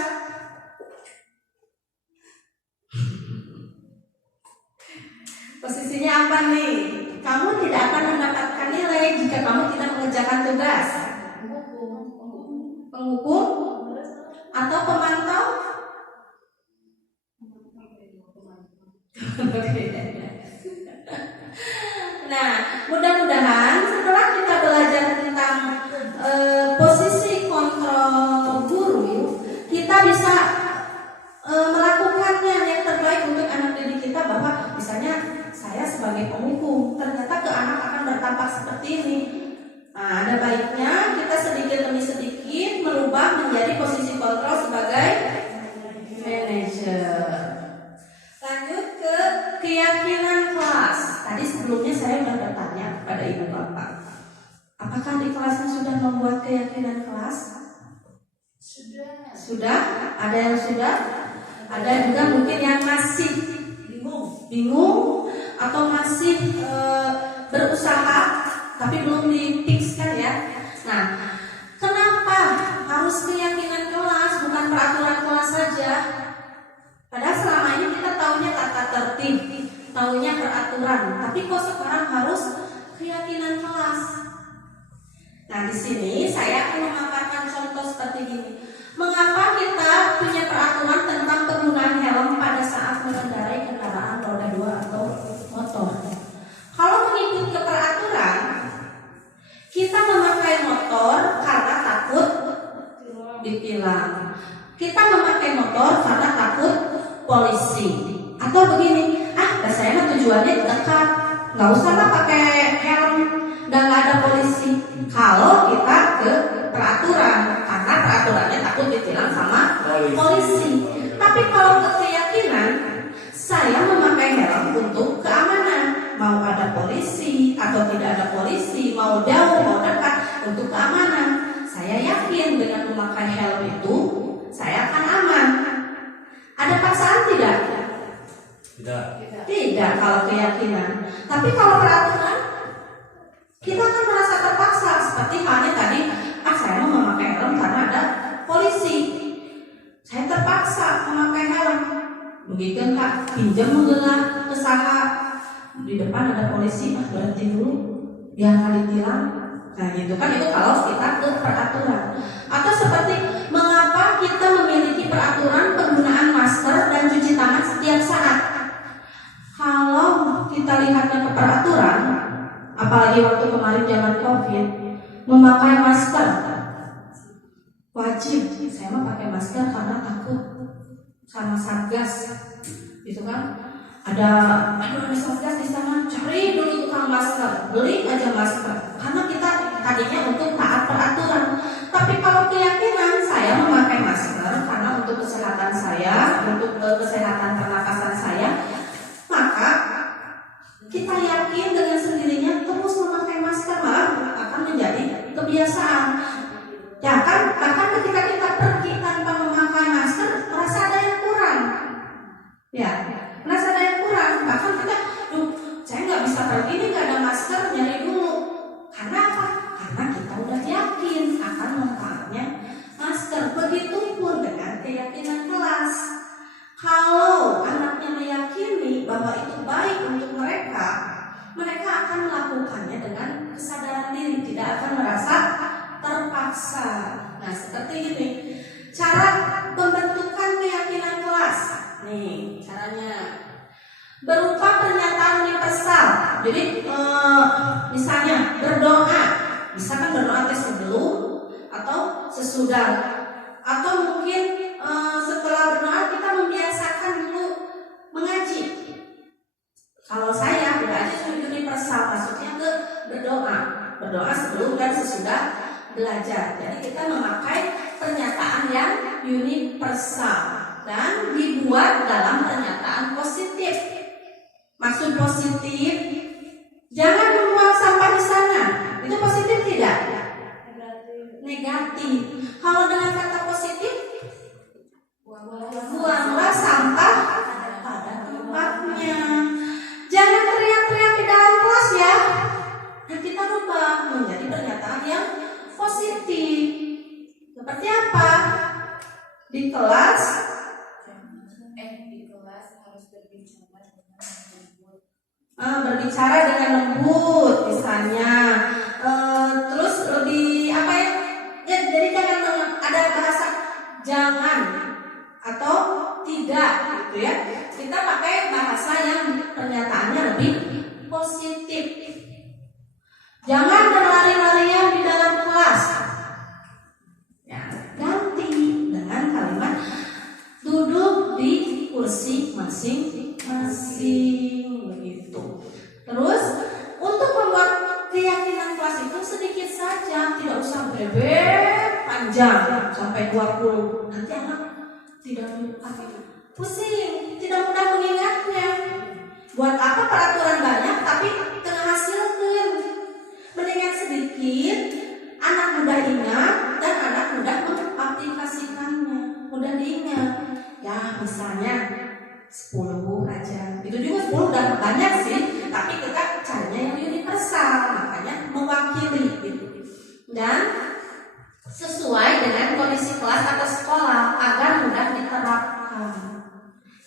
Posisinya apa nih? Kamu tidak akan mendapatkan nilai jika kamu tidak mengerjakan tugas. Penghukum atau pemantau? Nah, mudah-mudahan setelah kita belajar tentang posisi kontrol guru, kita bisa melakukannya yang terbaik untuk anak didik kita. Bahwa misalnya saya sebagai penghukum, ternyata ke anak akan bertampak seperti ini. Nah, ada baiknya kita sedikit demi sedikit merubah menjadi posisi kontrol sebagai manajer. Lanjut ke keyakinan kelas. Tadi sebelumnya saya sudah bertanya kepada ibu bapak, apakah di kelasnya sudah membuat keyakinan kelas? Sudah? Ada yang sudah? Ada juga mungkin yang masih bingung atau masih berusaha tapi belum difixkan ya. Nah, kenapa harus keyakinan kelas bukan peraturan kelas saja? Padahal selama ini kita taunya tata tertib, taunya peraturan, tapi kok sekarang harus keyakinan kelas? Nah, di sini saya akan memaparkan contoh seperti ini. Mengapa kita punya peraturan tentang penggunaan helm pada saat mengendarai kendaraan roda 2 atau motor? Kalau mengikuti peraturan, kita memakai motor karena takut ditilang. Kita memakai motor karena takut polisi. Atau begini, saya mah tujuannya dekat, nggak usah lah pakai helm dan nggak ada polisi. Kalau kita ke peraturan, karena peraturannya takut ditilang sama polisi. Tapi kalau ke keyakinan, saya memakai helm untuk keamanan. Mau ada polisi atau tidak ada polisi, mau jauh mau dekat, untuk keamanan. Saya yakin dengan memakai helm itu saya akan aman. Ada paksaan tidak? Tidak kalau keyakinan. Tapi kalau peraturan, kita akan merasa terpaksa. Seperti halnya tadi, saya mau memakai helm karena ada polisi. Saya terpaksa memakai helm. Begitu Kak, pinjam menggelar usaha, di depan ada polisi, berhenti dulu, biar nggak ditilang. Nah gitu kan, itu kalau kita ke peraturan. Atau seperti mengapa kita memiliki peraturan penggunaan masker dan cuci tangan setiap saat? Kalau kita lihatnya ke peraturan, apalagi waktu kemarin zaman COVID, memakai masker wajib. Saya mah pakai masker karena takut sama satgas, gitu kan? Ada satgas di sana, cari dulu tukang masker, beli aja masker, karena kita tadinya untuk taat peraturan. Tapi kalau keyakinan saya memakai masker karena untuk kesehatan saya, untuk kesehatan pernafasan saya, maka kita yakin dengan sendirinya terus memakai masker malah akan menjadi kebiasaan. Ya kan, bahkan ketika kita pergi tanpa memakai masker, merasa ada yang kurang. Ya, merasa ada yang kurang. Bahkan kita, saya nggak bisa pergi nih nggak ada masker, nyari dulu. Karena apa? Karena kita udah yakin akan mempakainya masker. Begitupun dengan keyakinan kelas. Kalau anaknya meyakini bahwa itu baik untuk mereka, mereka akan melakukannya dengan kesadaran diri, tidak akan merasa terpaksa. Nah, seperti ini cara pembentukan keyakinan kelas. Nih caranya berupa pernyataan universal. Jadi misalnya berdoa, misalkan berdoa sebelum atau sesudah, atau mungkin setelah berdoa kita membiasakan dulu mengaji. Kalau saya belajar universal, maksudnya ke berdoa sebelum dan sesudah belajar. Jadi kita memakai pernyataan yang universal dan dibuat dalam pernyataan positif. Maksud positif, jangan membuang sampah di sana. Itu positif tidak? Negatif. Kalau dengan kata positif, buanglah sampah pada tempatnya. Jangan teriak-teriak di dalam kelas ya. Nah, kita rubah menjadi pernyataan yang positif. Seperti apa? Di kelas harus berbicara dengan lembut. Berbicara dengan lembut misalnya. Terus lebih apa ya? Ya, jadi jangan ada bahasa jangan atau tidak gitu ya. Kita pakai bahasa yang pernyataannya lebih positif. Jangan berlari-larian di dalam kelas. Ya, ganti dengan kalimat duduk di kursi masing-masing begitu. Terus untuk membuat keyakinan kelas itu sedikit saja, tidak usah bebek panjang sampai 20. Nanti anak tidak pusing, tidak mudah mengingatnya. Buat apa peraturan banyak tapi tengah hasilkan? Mendingan sedikit, anak mudah ingat dan anak mudah mengaplikasikannya, mudah diingat. Ya misalnya 10 aja, itu juga 10 udah banyak sih, tapi kita caranya yang universal, makanya mewakili gitu. Dan sesuai dengan kondisi kelas atau sekolah agar mudah diterapkan.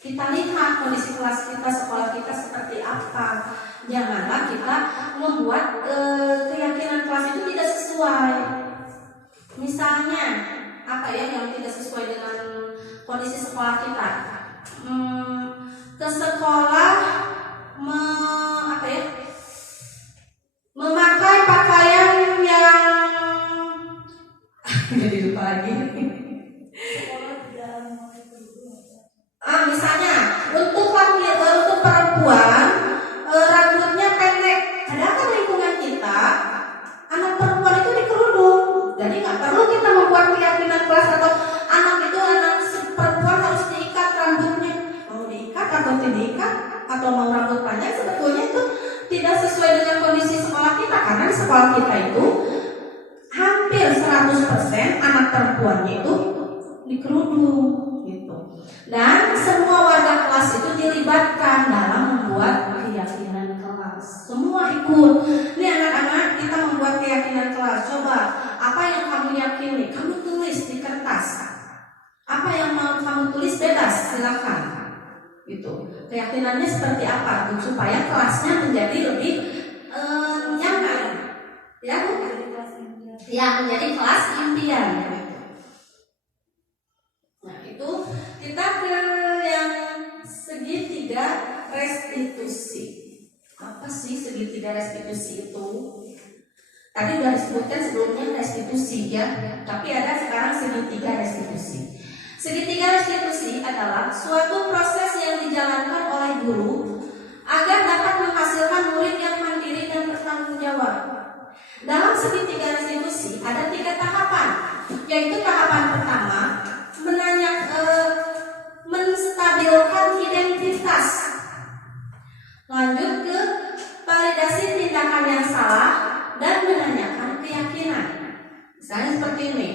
Kita lihat kondisi kelas kita, sekolah kita seperti apa. Janganlah kita membuat keyakinan kelas itu tidak sesuai. Misalnya apa ya yang tidak sesuai dengan kondisi sekolah kita? Ke sekolah memakai pakaian yang jadi lupa lagi. Misalnya untuk perempuan rambutnya pendek. Padahal lingkungan kita anak perempuan itu dikerudung. Jadi nggak perlu kita membuat keyakinan kelas atau anak perempuan harus diikat rambutnya. Mau diikat atau tidak diikat atau mau rambut panjang, sebetulnya itu tidak sesuai dengan kondisi sekolah kita. Karena di sekolah kita itu hampir 100% anak perempuannya itu dikerudung gitu. Dan semua warga kelas itu dilibatkan dalam membuat keyakinan kelas. Semua ikut. Ini anak-anak, kita membuat keyakinan kelas. Coba, apa yang kamu yakini? Kamu tulis di kertas. Apa yang mau kamu tulis bebas, silakan. Gitu. Keyakinannya seperti apa? Supaya kelasnya menjadi lebih nyaman. Ya, ya, menjadi kelas impian. Nah, itu kita ke yang segitiga restitusi. Apa sih segitiga restitusi itu? Tadi sudah disebutkan sebelumnya restitusi ya, tapi ada sekarang segitiga restitusi. Segitiga restitusi adalah suatu proses yang dijalankan oleh guru agar dapat menghasilkan murid yang mandiri dan bertanggung jawab. Dalam segitiga restitusi ada 3 tahapan, yaitu tahapan pertama menstabilkan identitas, lanjut ke validasi tindakan yang salah dan menanyakan keyakinan. Misalnya seperti ini,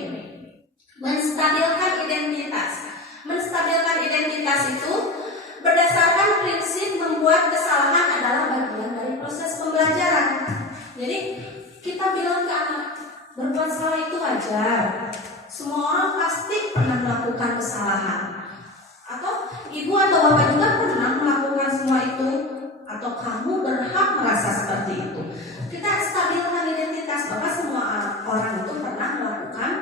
menstabilkan identitas. Menstabilkan identitas itu berdasarkan prinsip membuat kesalahan adalah bagian dari proses pembelajaran. Jadi kita bilang ke anak, berbuat salah itu wajar. Semua orang pasti pernah melakukan kesalahan. Atau ibu atau bapak juga pernah melakukan semua itu. Atau kamu berhak merasa seperti itu. Kita stabilkan identitas bahwa semua orang itu pernah melakukan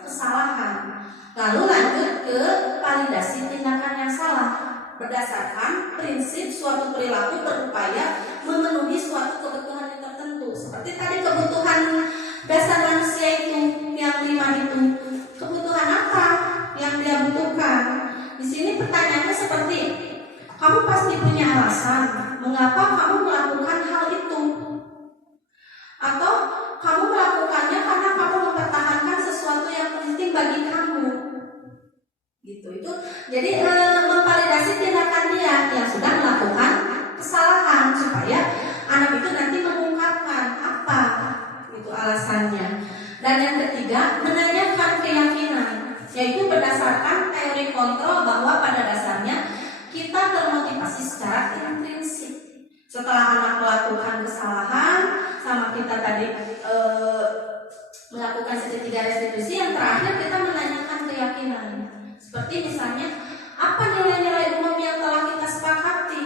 kesalahan. Lalu lanjut ke validasi tindakan yang salah. Berdasarkan prinsip suatu perilaku berupaya memenuhi suatu kebutuhan yang tertentu. Seperti tadi kebutuhan dasar manusia itu yang 5 itu. Kebutuhan apa yang dia butuhkan? Di sini pertanyaannya seperti, kamu pasti punya alasan mengapa kamu melakukan hal itu. Atau kamu melakukannya karena kamu mempertahankan sesuatu yang penting bagi kamu. Gitu itu. Jadi memvalidasi tindakan dia yang sudah melakukan kesalahan supaya anak itu nanti mengungkapkan apa itu alasannya. Dan yang ketiga, menanyakan keyakinan, yaitu berdasarkan teori kontrol bahwa pada dasarnya kita termotivasi secara intrinsik. Setelah anak melakukan kesalahan, sama kita tadi melakukan segitiga restitusi, yang terakhir kita menanyakan keyakinan. Seperti misalnya, apa nilai-nilai umum yang telah kita sepakati?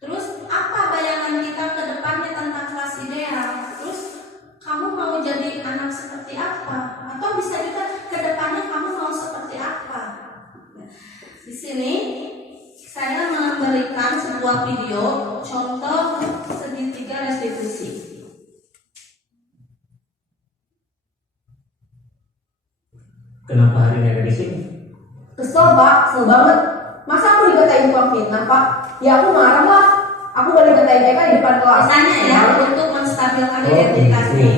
Terus apa bayangan kita ke depannya tentang kelas ideal? Terus kamu mau jadi anak seperti apa? Atau bisa juga ke depannya kamu mau seperti apa? Nah, di sini saya memberikan sebuah video contoh segitiga restitusi. Kenapa hari ini ada di sini? Kesel pak, kesel banget. Masa aku dikatain tukang fitnah pak? Ya aku marah lah. Aku boleh katain Eka di depan kelas. Misalnya ya, untuk menstabilkan identitas gitu. nih.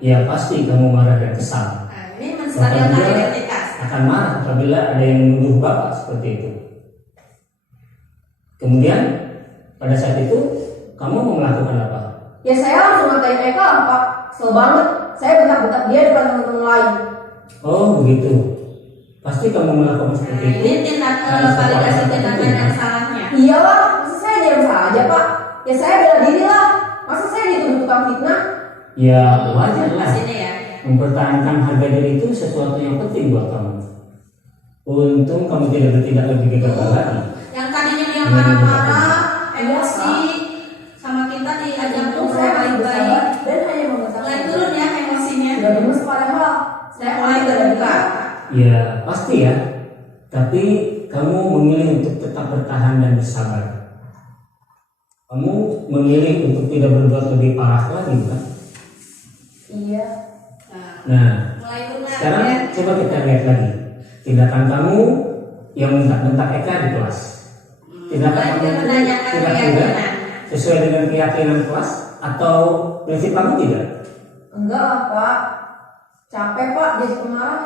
Ya pasti kamu marah dan kesal. Nah, ini menstabilkan identitas. Akan marah apabila ada yang menuduh bapak seperti itu. Kemudian pada saat itu kamu mau melakukan apa? Ya saya langsung ngatain Eka lah pak. Kesel banget. Saya bentak-bentak dia depan teman-teman lain. Oh begitu. Pasti kamu melakukan seperti itu. Ini tindak validasi tindakan yang salahnya. Iyalah, masa saya diam saja pak? Ya saya bela diri lah. Masa saya dituduh tukang fitnah? Ya wajar lah. Sini ya. Mempertahankan harga diri itu sesuatu yang penting buat kamu. Untung kamu tidak bertindak lebih gegabah lagi. Yang tadinya dia marah-marah, emosi, sama kita diajak ngobrol baik-baik dan hanya membesarkan. mulai turun ya emosinya. Sudah gemes padahal. Saya mulai terbuka. Ya pasti ya. Tapi kamu memilih untuk tetap bertahan dan bersabar. Kamu memilih untuk tidak berbuat lebih parah lagi, bukan? Iya. Nah, Mulai lunak sekarang ya. coba kita lihat lagi tindakan kamu yang bentak-bentak Eka di kelas. Tindakan Mulai kamu itu menanyakan kira-kira keyakinan. sesuai dengan keyakinan kelas atau prinsip kamu tidak? Enggak lah pak. Capek pak jadi pemarah.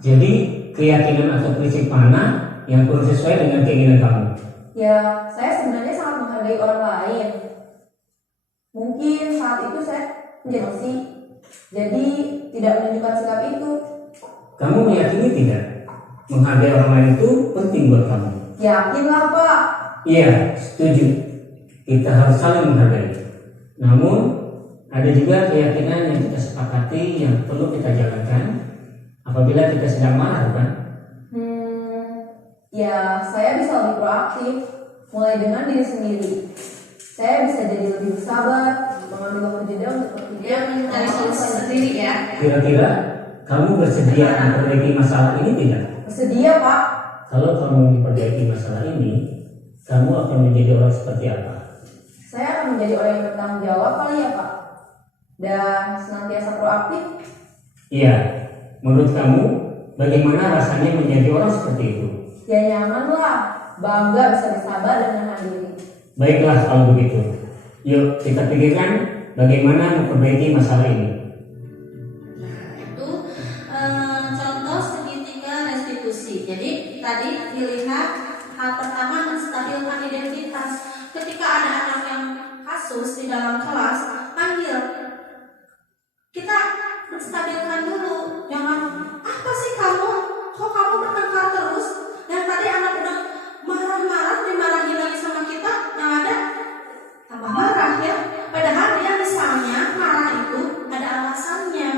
Jadi keyakinan atau prinsip mana yang kurang sesuai dengan keinginan kamu? Ya, saya sebenarnya sangat menghargai orang lain. Mungkin saat itu saya menjadi emosi, jadi tidak menunjukkan sikap itu. Kamu meyakini tidak? Menghargai orang lain itu penting buat kamu. Yakinlah pak. Iya, setuju. Kita harus saling menghargai. Namun ada juga keyakinan yang kita sepakati yang perlu kita jalankan apabila kita sedang marah, bukan? Ya, saya bisa lebih proaktif, mulai dengan diri sendiri. Saya bisa jadi lebih bersabar, mengambil waktu jeda untuk berpikir, mencari solusi sendiri ya. Kira-kira kamu bersedia memperbaiki masalah ini tidak? Bersedia pak. Kalau kamu memperbaiki masalah ini, kamu akan menjadi orang seperti apa? Saya akan menjadi orang yang bertanggung jawab kali ya pak. Dan senantiasa proaktif. Iya, menurut kamu Bagaimana rasanya menjadi orang seperti itu? Ya nyaman lah, bangga bisa bersabar dan menahan diri. Baiklah kalau begitu. Yuk kita pikirkan bagaimana memperbaiki masalah ini. Itu contoh segitiga restitusi. Jadi tadi dilihat hal pertama menstabilkan identitas. Ketika ada anak yang kasus di dalam kelas, panggil. Kita menstabilkan dulu. Jangan, apa sih kamu? Kok kamu bertengkar terus? Dan tadi anak udah marah-marah, dimarahin lagi sama kita, yang ada tambah marah ya. Padahal dia misalnya marah itu ada alasannya.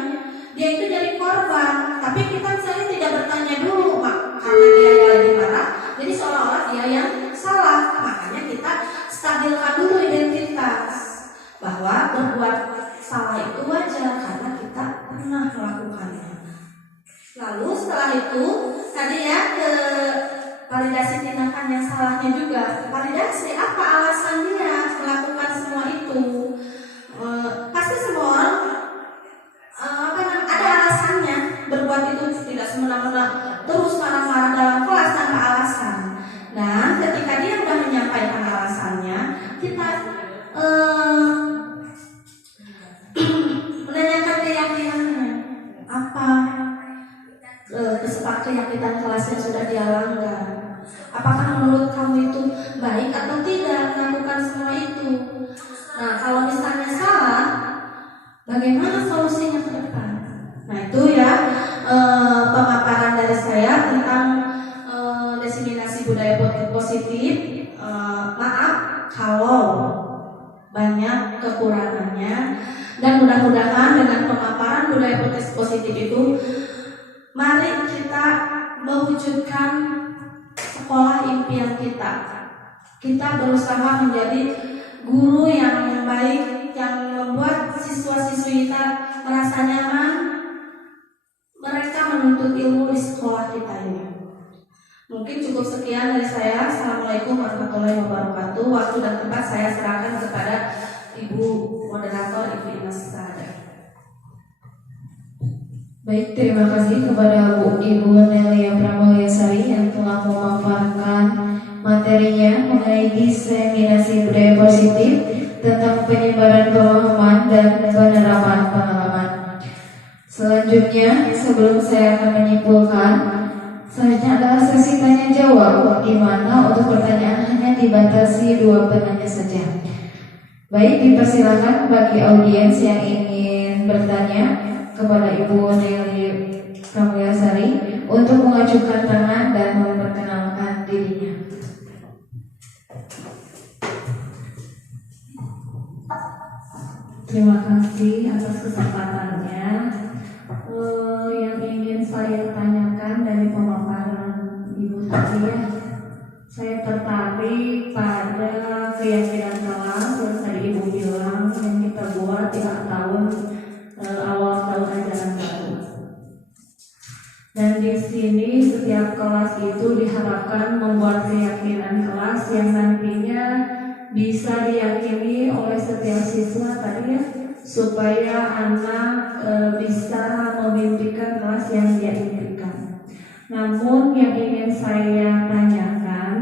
Dia itu jadi korban, tapi kita misalnya tidak bertanya dulu, karena dia yang lagi marah, jadi seolah-olah dia yang salah. Makanya kita stabilkan dulu identitas bahwa berbuat salah itu wajar karena kita pernah melakukannya. Lalu setelah itu tadi ya ke validasi tindakan yang salahnya juga. Validasi apa alasan dia melakukan semua itu. Pasti semua orang ada alasannya berbuat itu, tidak semena-mena terus marah-marah dalam kelas tanpa alasan. Nah, ketika dia sudah menyampaikan alasannya, kita menanyakan keyakinannya apa, keyakinan kelas yang sudah dia langgar. Apakah menurut kamu itu baik atau tidak melakukan semua itu? Nah, kalau misalnya salah, bagaimana solusinya ke depan? Nah, itu ya pemaparan dari saya tentang diseminasi budaya positif. Maaf kalau banyak kekurangannya, dan mudah-mudahan dengan pemaparan budaya positif itu, mari kita mewujudkan sekolah impian kita. Kita berusaha menjadi guru yang baik, yang membuat siswa-siswi kita merasa nyaman. Mereka menuntut ilmu di sekolah kita ini. Mungkin cukup sekian dari saya. Assalamualaikum warahmatullahi wabarakatuh. Waktu dan tempat saya serahkan kepada Ibu Moderator, Ibu Ines Sada. Baik, terima kasih kepada Ibu Nelia Pramulyasari yang telah memaparkan materinya mengenai diseminasi budaya positif tentang penyebaran pemahaman dan penerapan pengalaman. Selanjutnya, sebelum saya akan menyimpulkan, selanjutnya adalah sesi tanya jawab, di mana untuk pertanyaan hanya dibatasi 2 penanya saja. Baik, dipersilakan bagi audiens yang ingin bertanya kepada Ibu Nelia Pramulyasari untuk mengajukan tangan dan memperkenalkan dirinya. Terima kasih atas kesempatannya. Yang ingin saya tanyakan dari pemaparan Ibu tadi ya, saya tertarik pada keyakinan kelas yang tadi Ibu bilang yang kita buat tiap tahun awal tahun ajaran baru. Dan di sini setiap kelas itu diharapkan membuat keyakinan kelas yang nantinya bisa diyakini oleh setiap siswa tadi ya, supaya anak bisa memimpikan kelas yang dia impikan. Namun yang ingin saya tanyakan,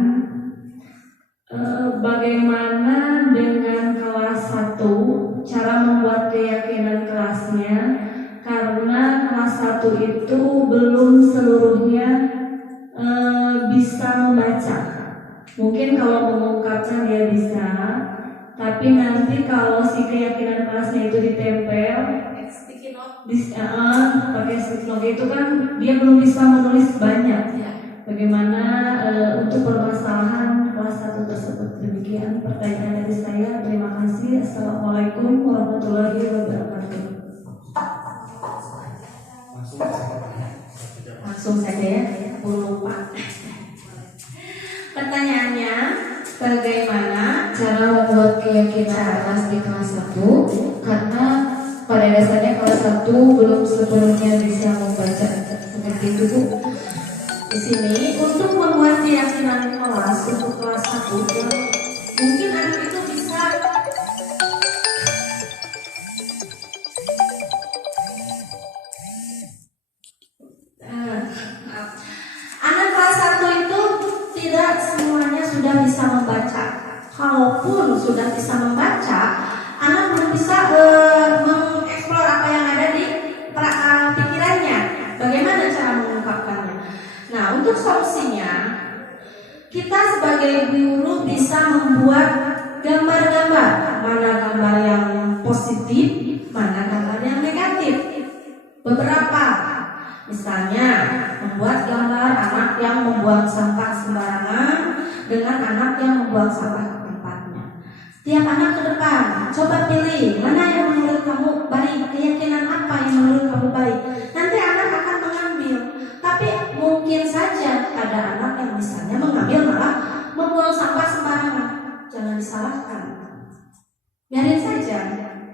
bagaimana dengan kelas 1, cara membuat keyakinan kelasnya, karena kelas 1 itu belum seluruhnya bisa membaca. Mungkin kalau mengungkapkan dia bisa, tapi nanti kalau si keyakinan kelasnya itu ditempel pakai sticky note itu kan dia belum bisa menulis banyak. Bagaimana untuk permasalahan kelas 1 tersebut? Demikian pertanyaan dari saya. Terima kasih. Assalamualaikum warahmatullahi wabarakatuh. Langsung saja ya, aku lupa. Pertanyaannya, bagaimana cara membuat keyakinan kelas di kelas 1, karena pada dasarnya kelas 1 belum sepenuhnya bisa membaca. Seperti itu Bu. Di sini untuk membuat keyakinan kelas untuk kelas 1, mungkin anak itu bisa sudah bisa membaca, anak belum bisa mengeksplor apa yang ada di pikirannya. Bagaimana cara mengungkapkannya? Nah, untuk solusinya, kita sebagai guru bisa membuat gambar-gambar, mana gambar yang positif, mana gambar yang negatif. Beberapa, misalnya membuat gambar anak yang membuang sampah sembarangan dengan anak yang membuang sampah ke tempatnya. Tiap anak ke depan, coba pilih mana yang menurut kamu baik, keyakinan apa yang menurut kamu baik. Nanti anak akan mengambil. Tapi mungkin saja ada anak yang misalnya mengambil malah membuang sampah sembarangan. Jangan disalahkan. Biarin saja.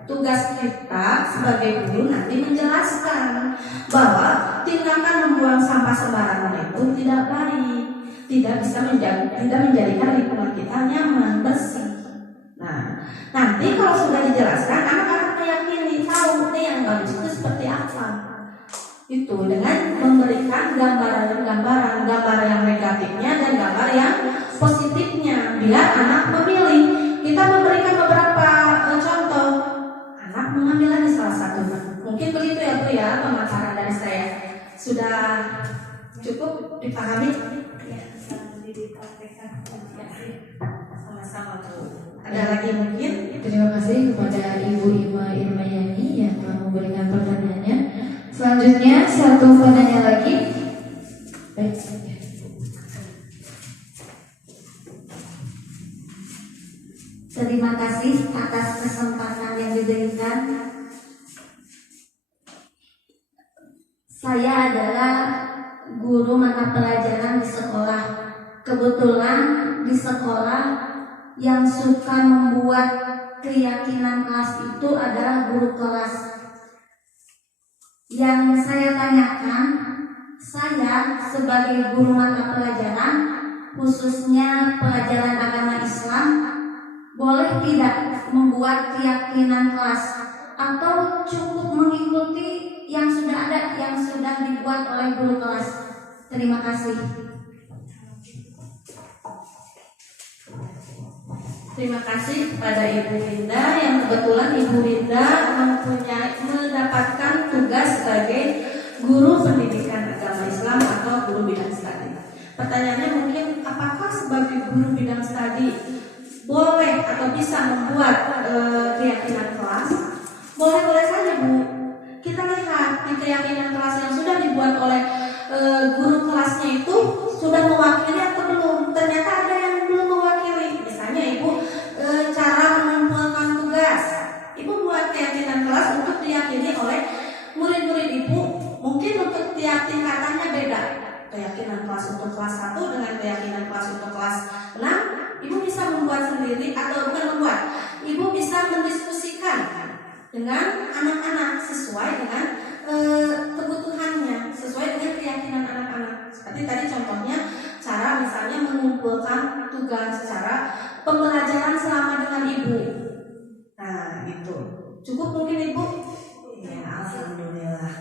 Tugas kita sebagai guru nanti menjelaskan bahwa tindakan membuang sampah sembarangan itu tidak baik, tidak menjadikan lingkungan kita nyaman, bersih. Nah, nanti kalau sudah dijelaskan, anak akan meyakini, tahu nih yang bagus itu seperti apa. Itu dengan memberikan gambar yang negatifnya dan gambar yang positifnya, biar anak memilih. Kita memberikan beberapa contoh, anak mengambil lagi salah satunya. Mungkin begitu ya Bu ya, pemaparan dari saya. Sudah cukup dipahami? Ya, sama-sama Bu. Ada lagi mungkin? Terima kasih kepada Ibu Ima Irmayani yang telah memberikan pertanyaannya. Selanjutnya satu penanya lagi. Baik. Terima kasih atas kesempatan yang diberikan. Saya adalah guru mata pelajaran di sekolah. Kebetulan di sekolah yang suka membuat keyakinan kelas itu adalah guru kelas. Yang saya tanyakan, saya sebagai guru mata pelajaran, khususnya pelajaran agama Islam, boleh tidak membuat keyakinan kelas atau cukup mengikuti yang sudah ada, yang sudah dibuat oleh guru kelas? Terima kasih. Terima kasih kepada Ibu Linda yang kebetulan Ibu Linda mendapatkan tugas sebagai guru pendidikan agama Islam atau guru bidang studi. Pertanyaannya mungkin, apakah sebagai guru bidang studi boleh atau bisa membuat keyakinan kelas? Boleh-boleh saja Bu. Kita lihat di keyakinan kelas yang sudah dibuat oleh guru kelasnya itu sudah mewakili atau belum. Ternyata ada yang belum mewakili. Misalnya Ibu cara mengumpulkan tugas, Ibu buat keyakinan kelas untuk diyakini oleh murid-murid Ibu. Mungkin untuk tiap tingkatannya beda. Keyakinan kelas untuk kelas 1 dengan keyakinan kelas untuk kelas 6, Ibu bisa membuat sendiri atau bukan membuat. Ibu bisa mendiskusikan dengan anak-anak sesuai dengan kebutuhannya, sesuai dengan keyakinan anak-anak. Seperti tadi contohnya, cara misalnya mengumpulkan tugas, cara pembelajaran selama dengan Ibu. Nah, itu cukup mungkin Ibu? Ya, alhamdulillah.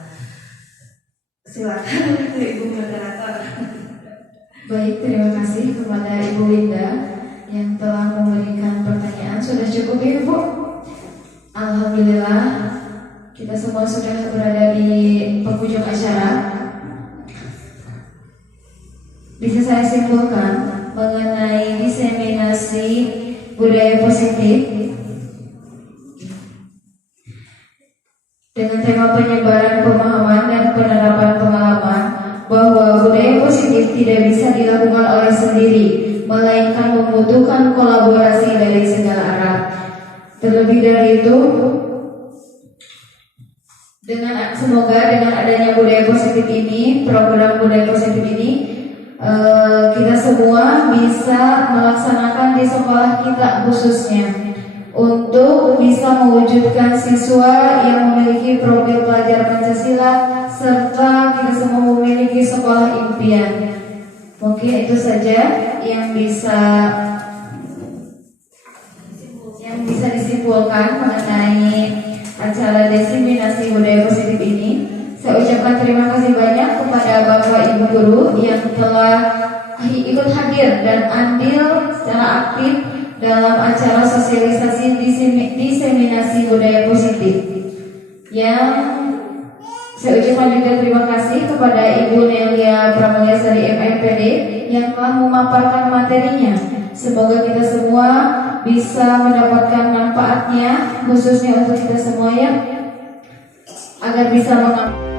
Silakan Ibu moderator. Baik, terima kasih kepada Ibu Linda yang telah memberikan pertanyaan. Sudah cukup ya Ibu? Alhamdulillah, kita semua sudah berada di penghujung acara. Bisa saya simpulkan mengenai diseminasi budaya positif dengan tema penyebaran pemahaman dan penerapan pengalaman bahwa budaya positif tidak bisa dilakukan oleh sendiri, melainkan membutuhkan kolaborasi dari segala arah. Terlebih dari itu, semoga dengan adanya budaya positif ini, program budaya positif ini, kita semua bisa melaksanakan di sekolah kita khususnya untuk bisa mewujudkan siswa yang memiliki profil pelajar Pancasila serta kita semua memiliki sekolah impian. Mungkin itu saja yang bisa disimpulkan mengenai acara diseminasi budaya positif ini. Saya ucapkan terima kasih banyak kepada Bapak Ibu Guru yang telah ikut hadir dan andil secara aktif dalam acara sosialisasi diseminasi budaya positif. Yang saya ucapkan juga terima kasih kepada Ibu Nelia Pramulyasari MNPD yang telah memaparkan materinya. Semoga kita semua bisa mendapatkan manfaatnya, khususnya untuk kita semua ya, agar bisa mengambil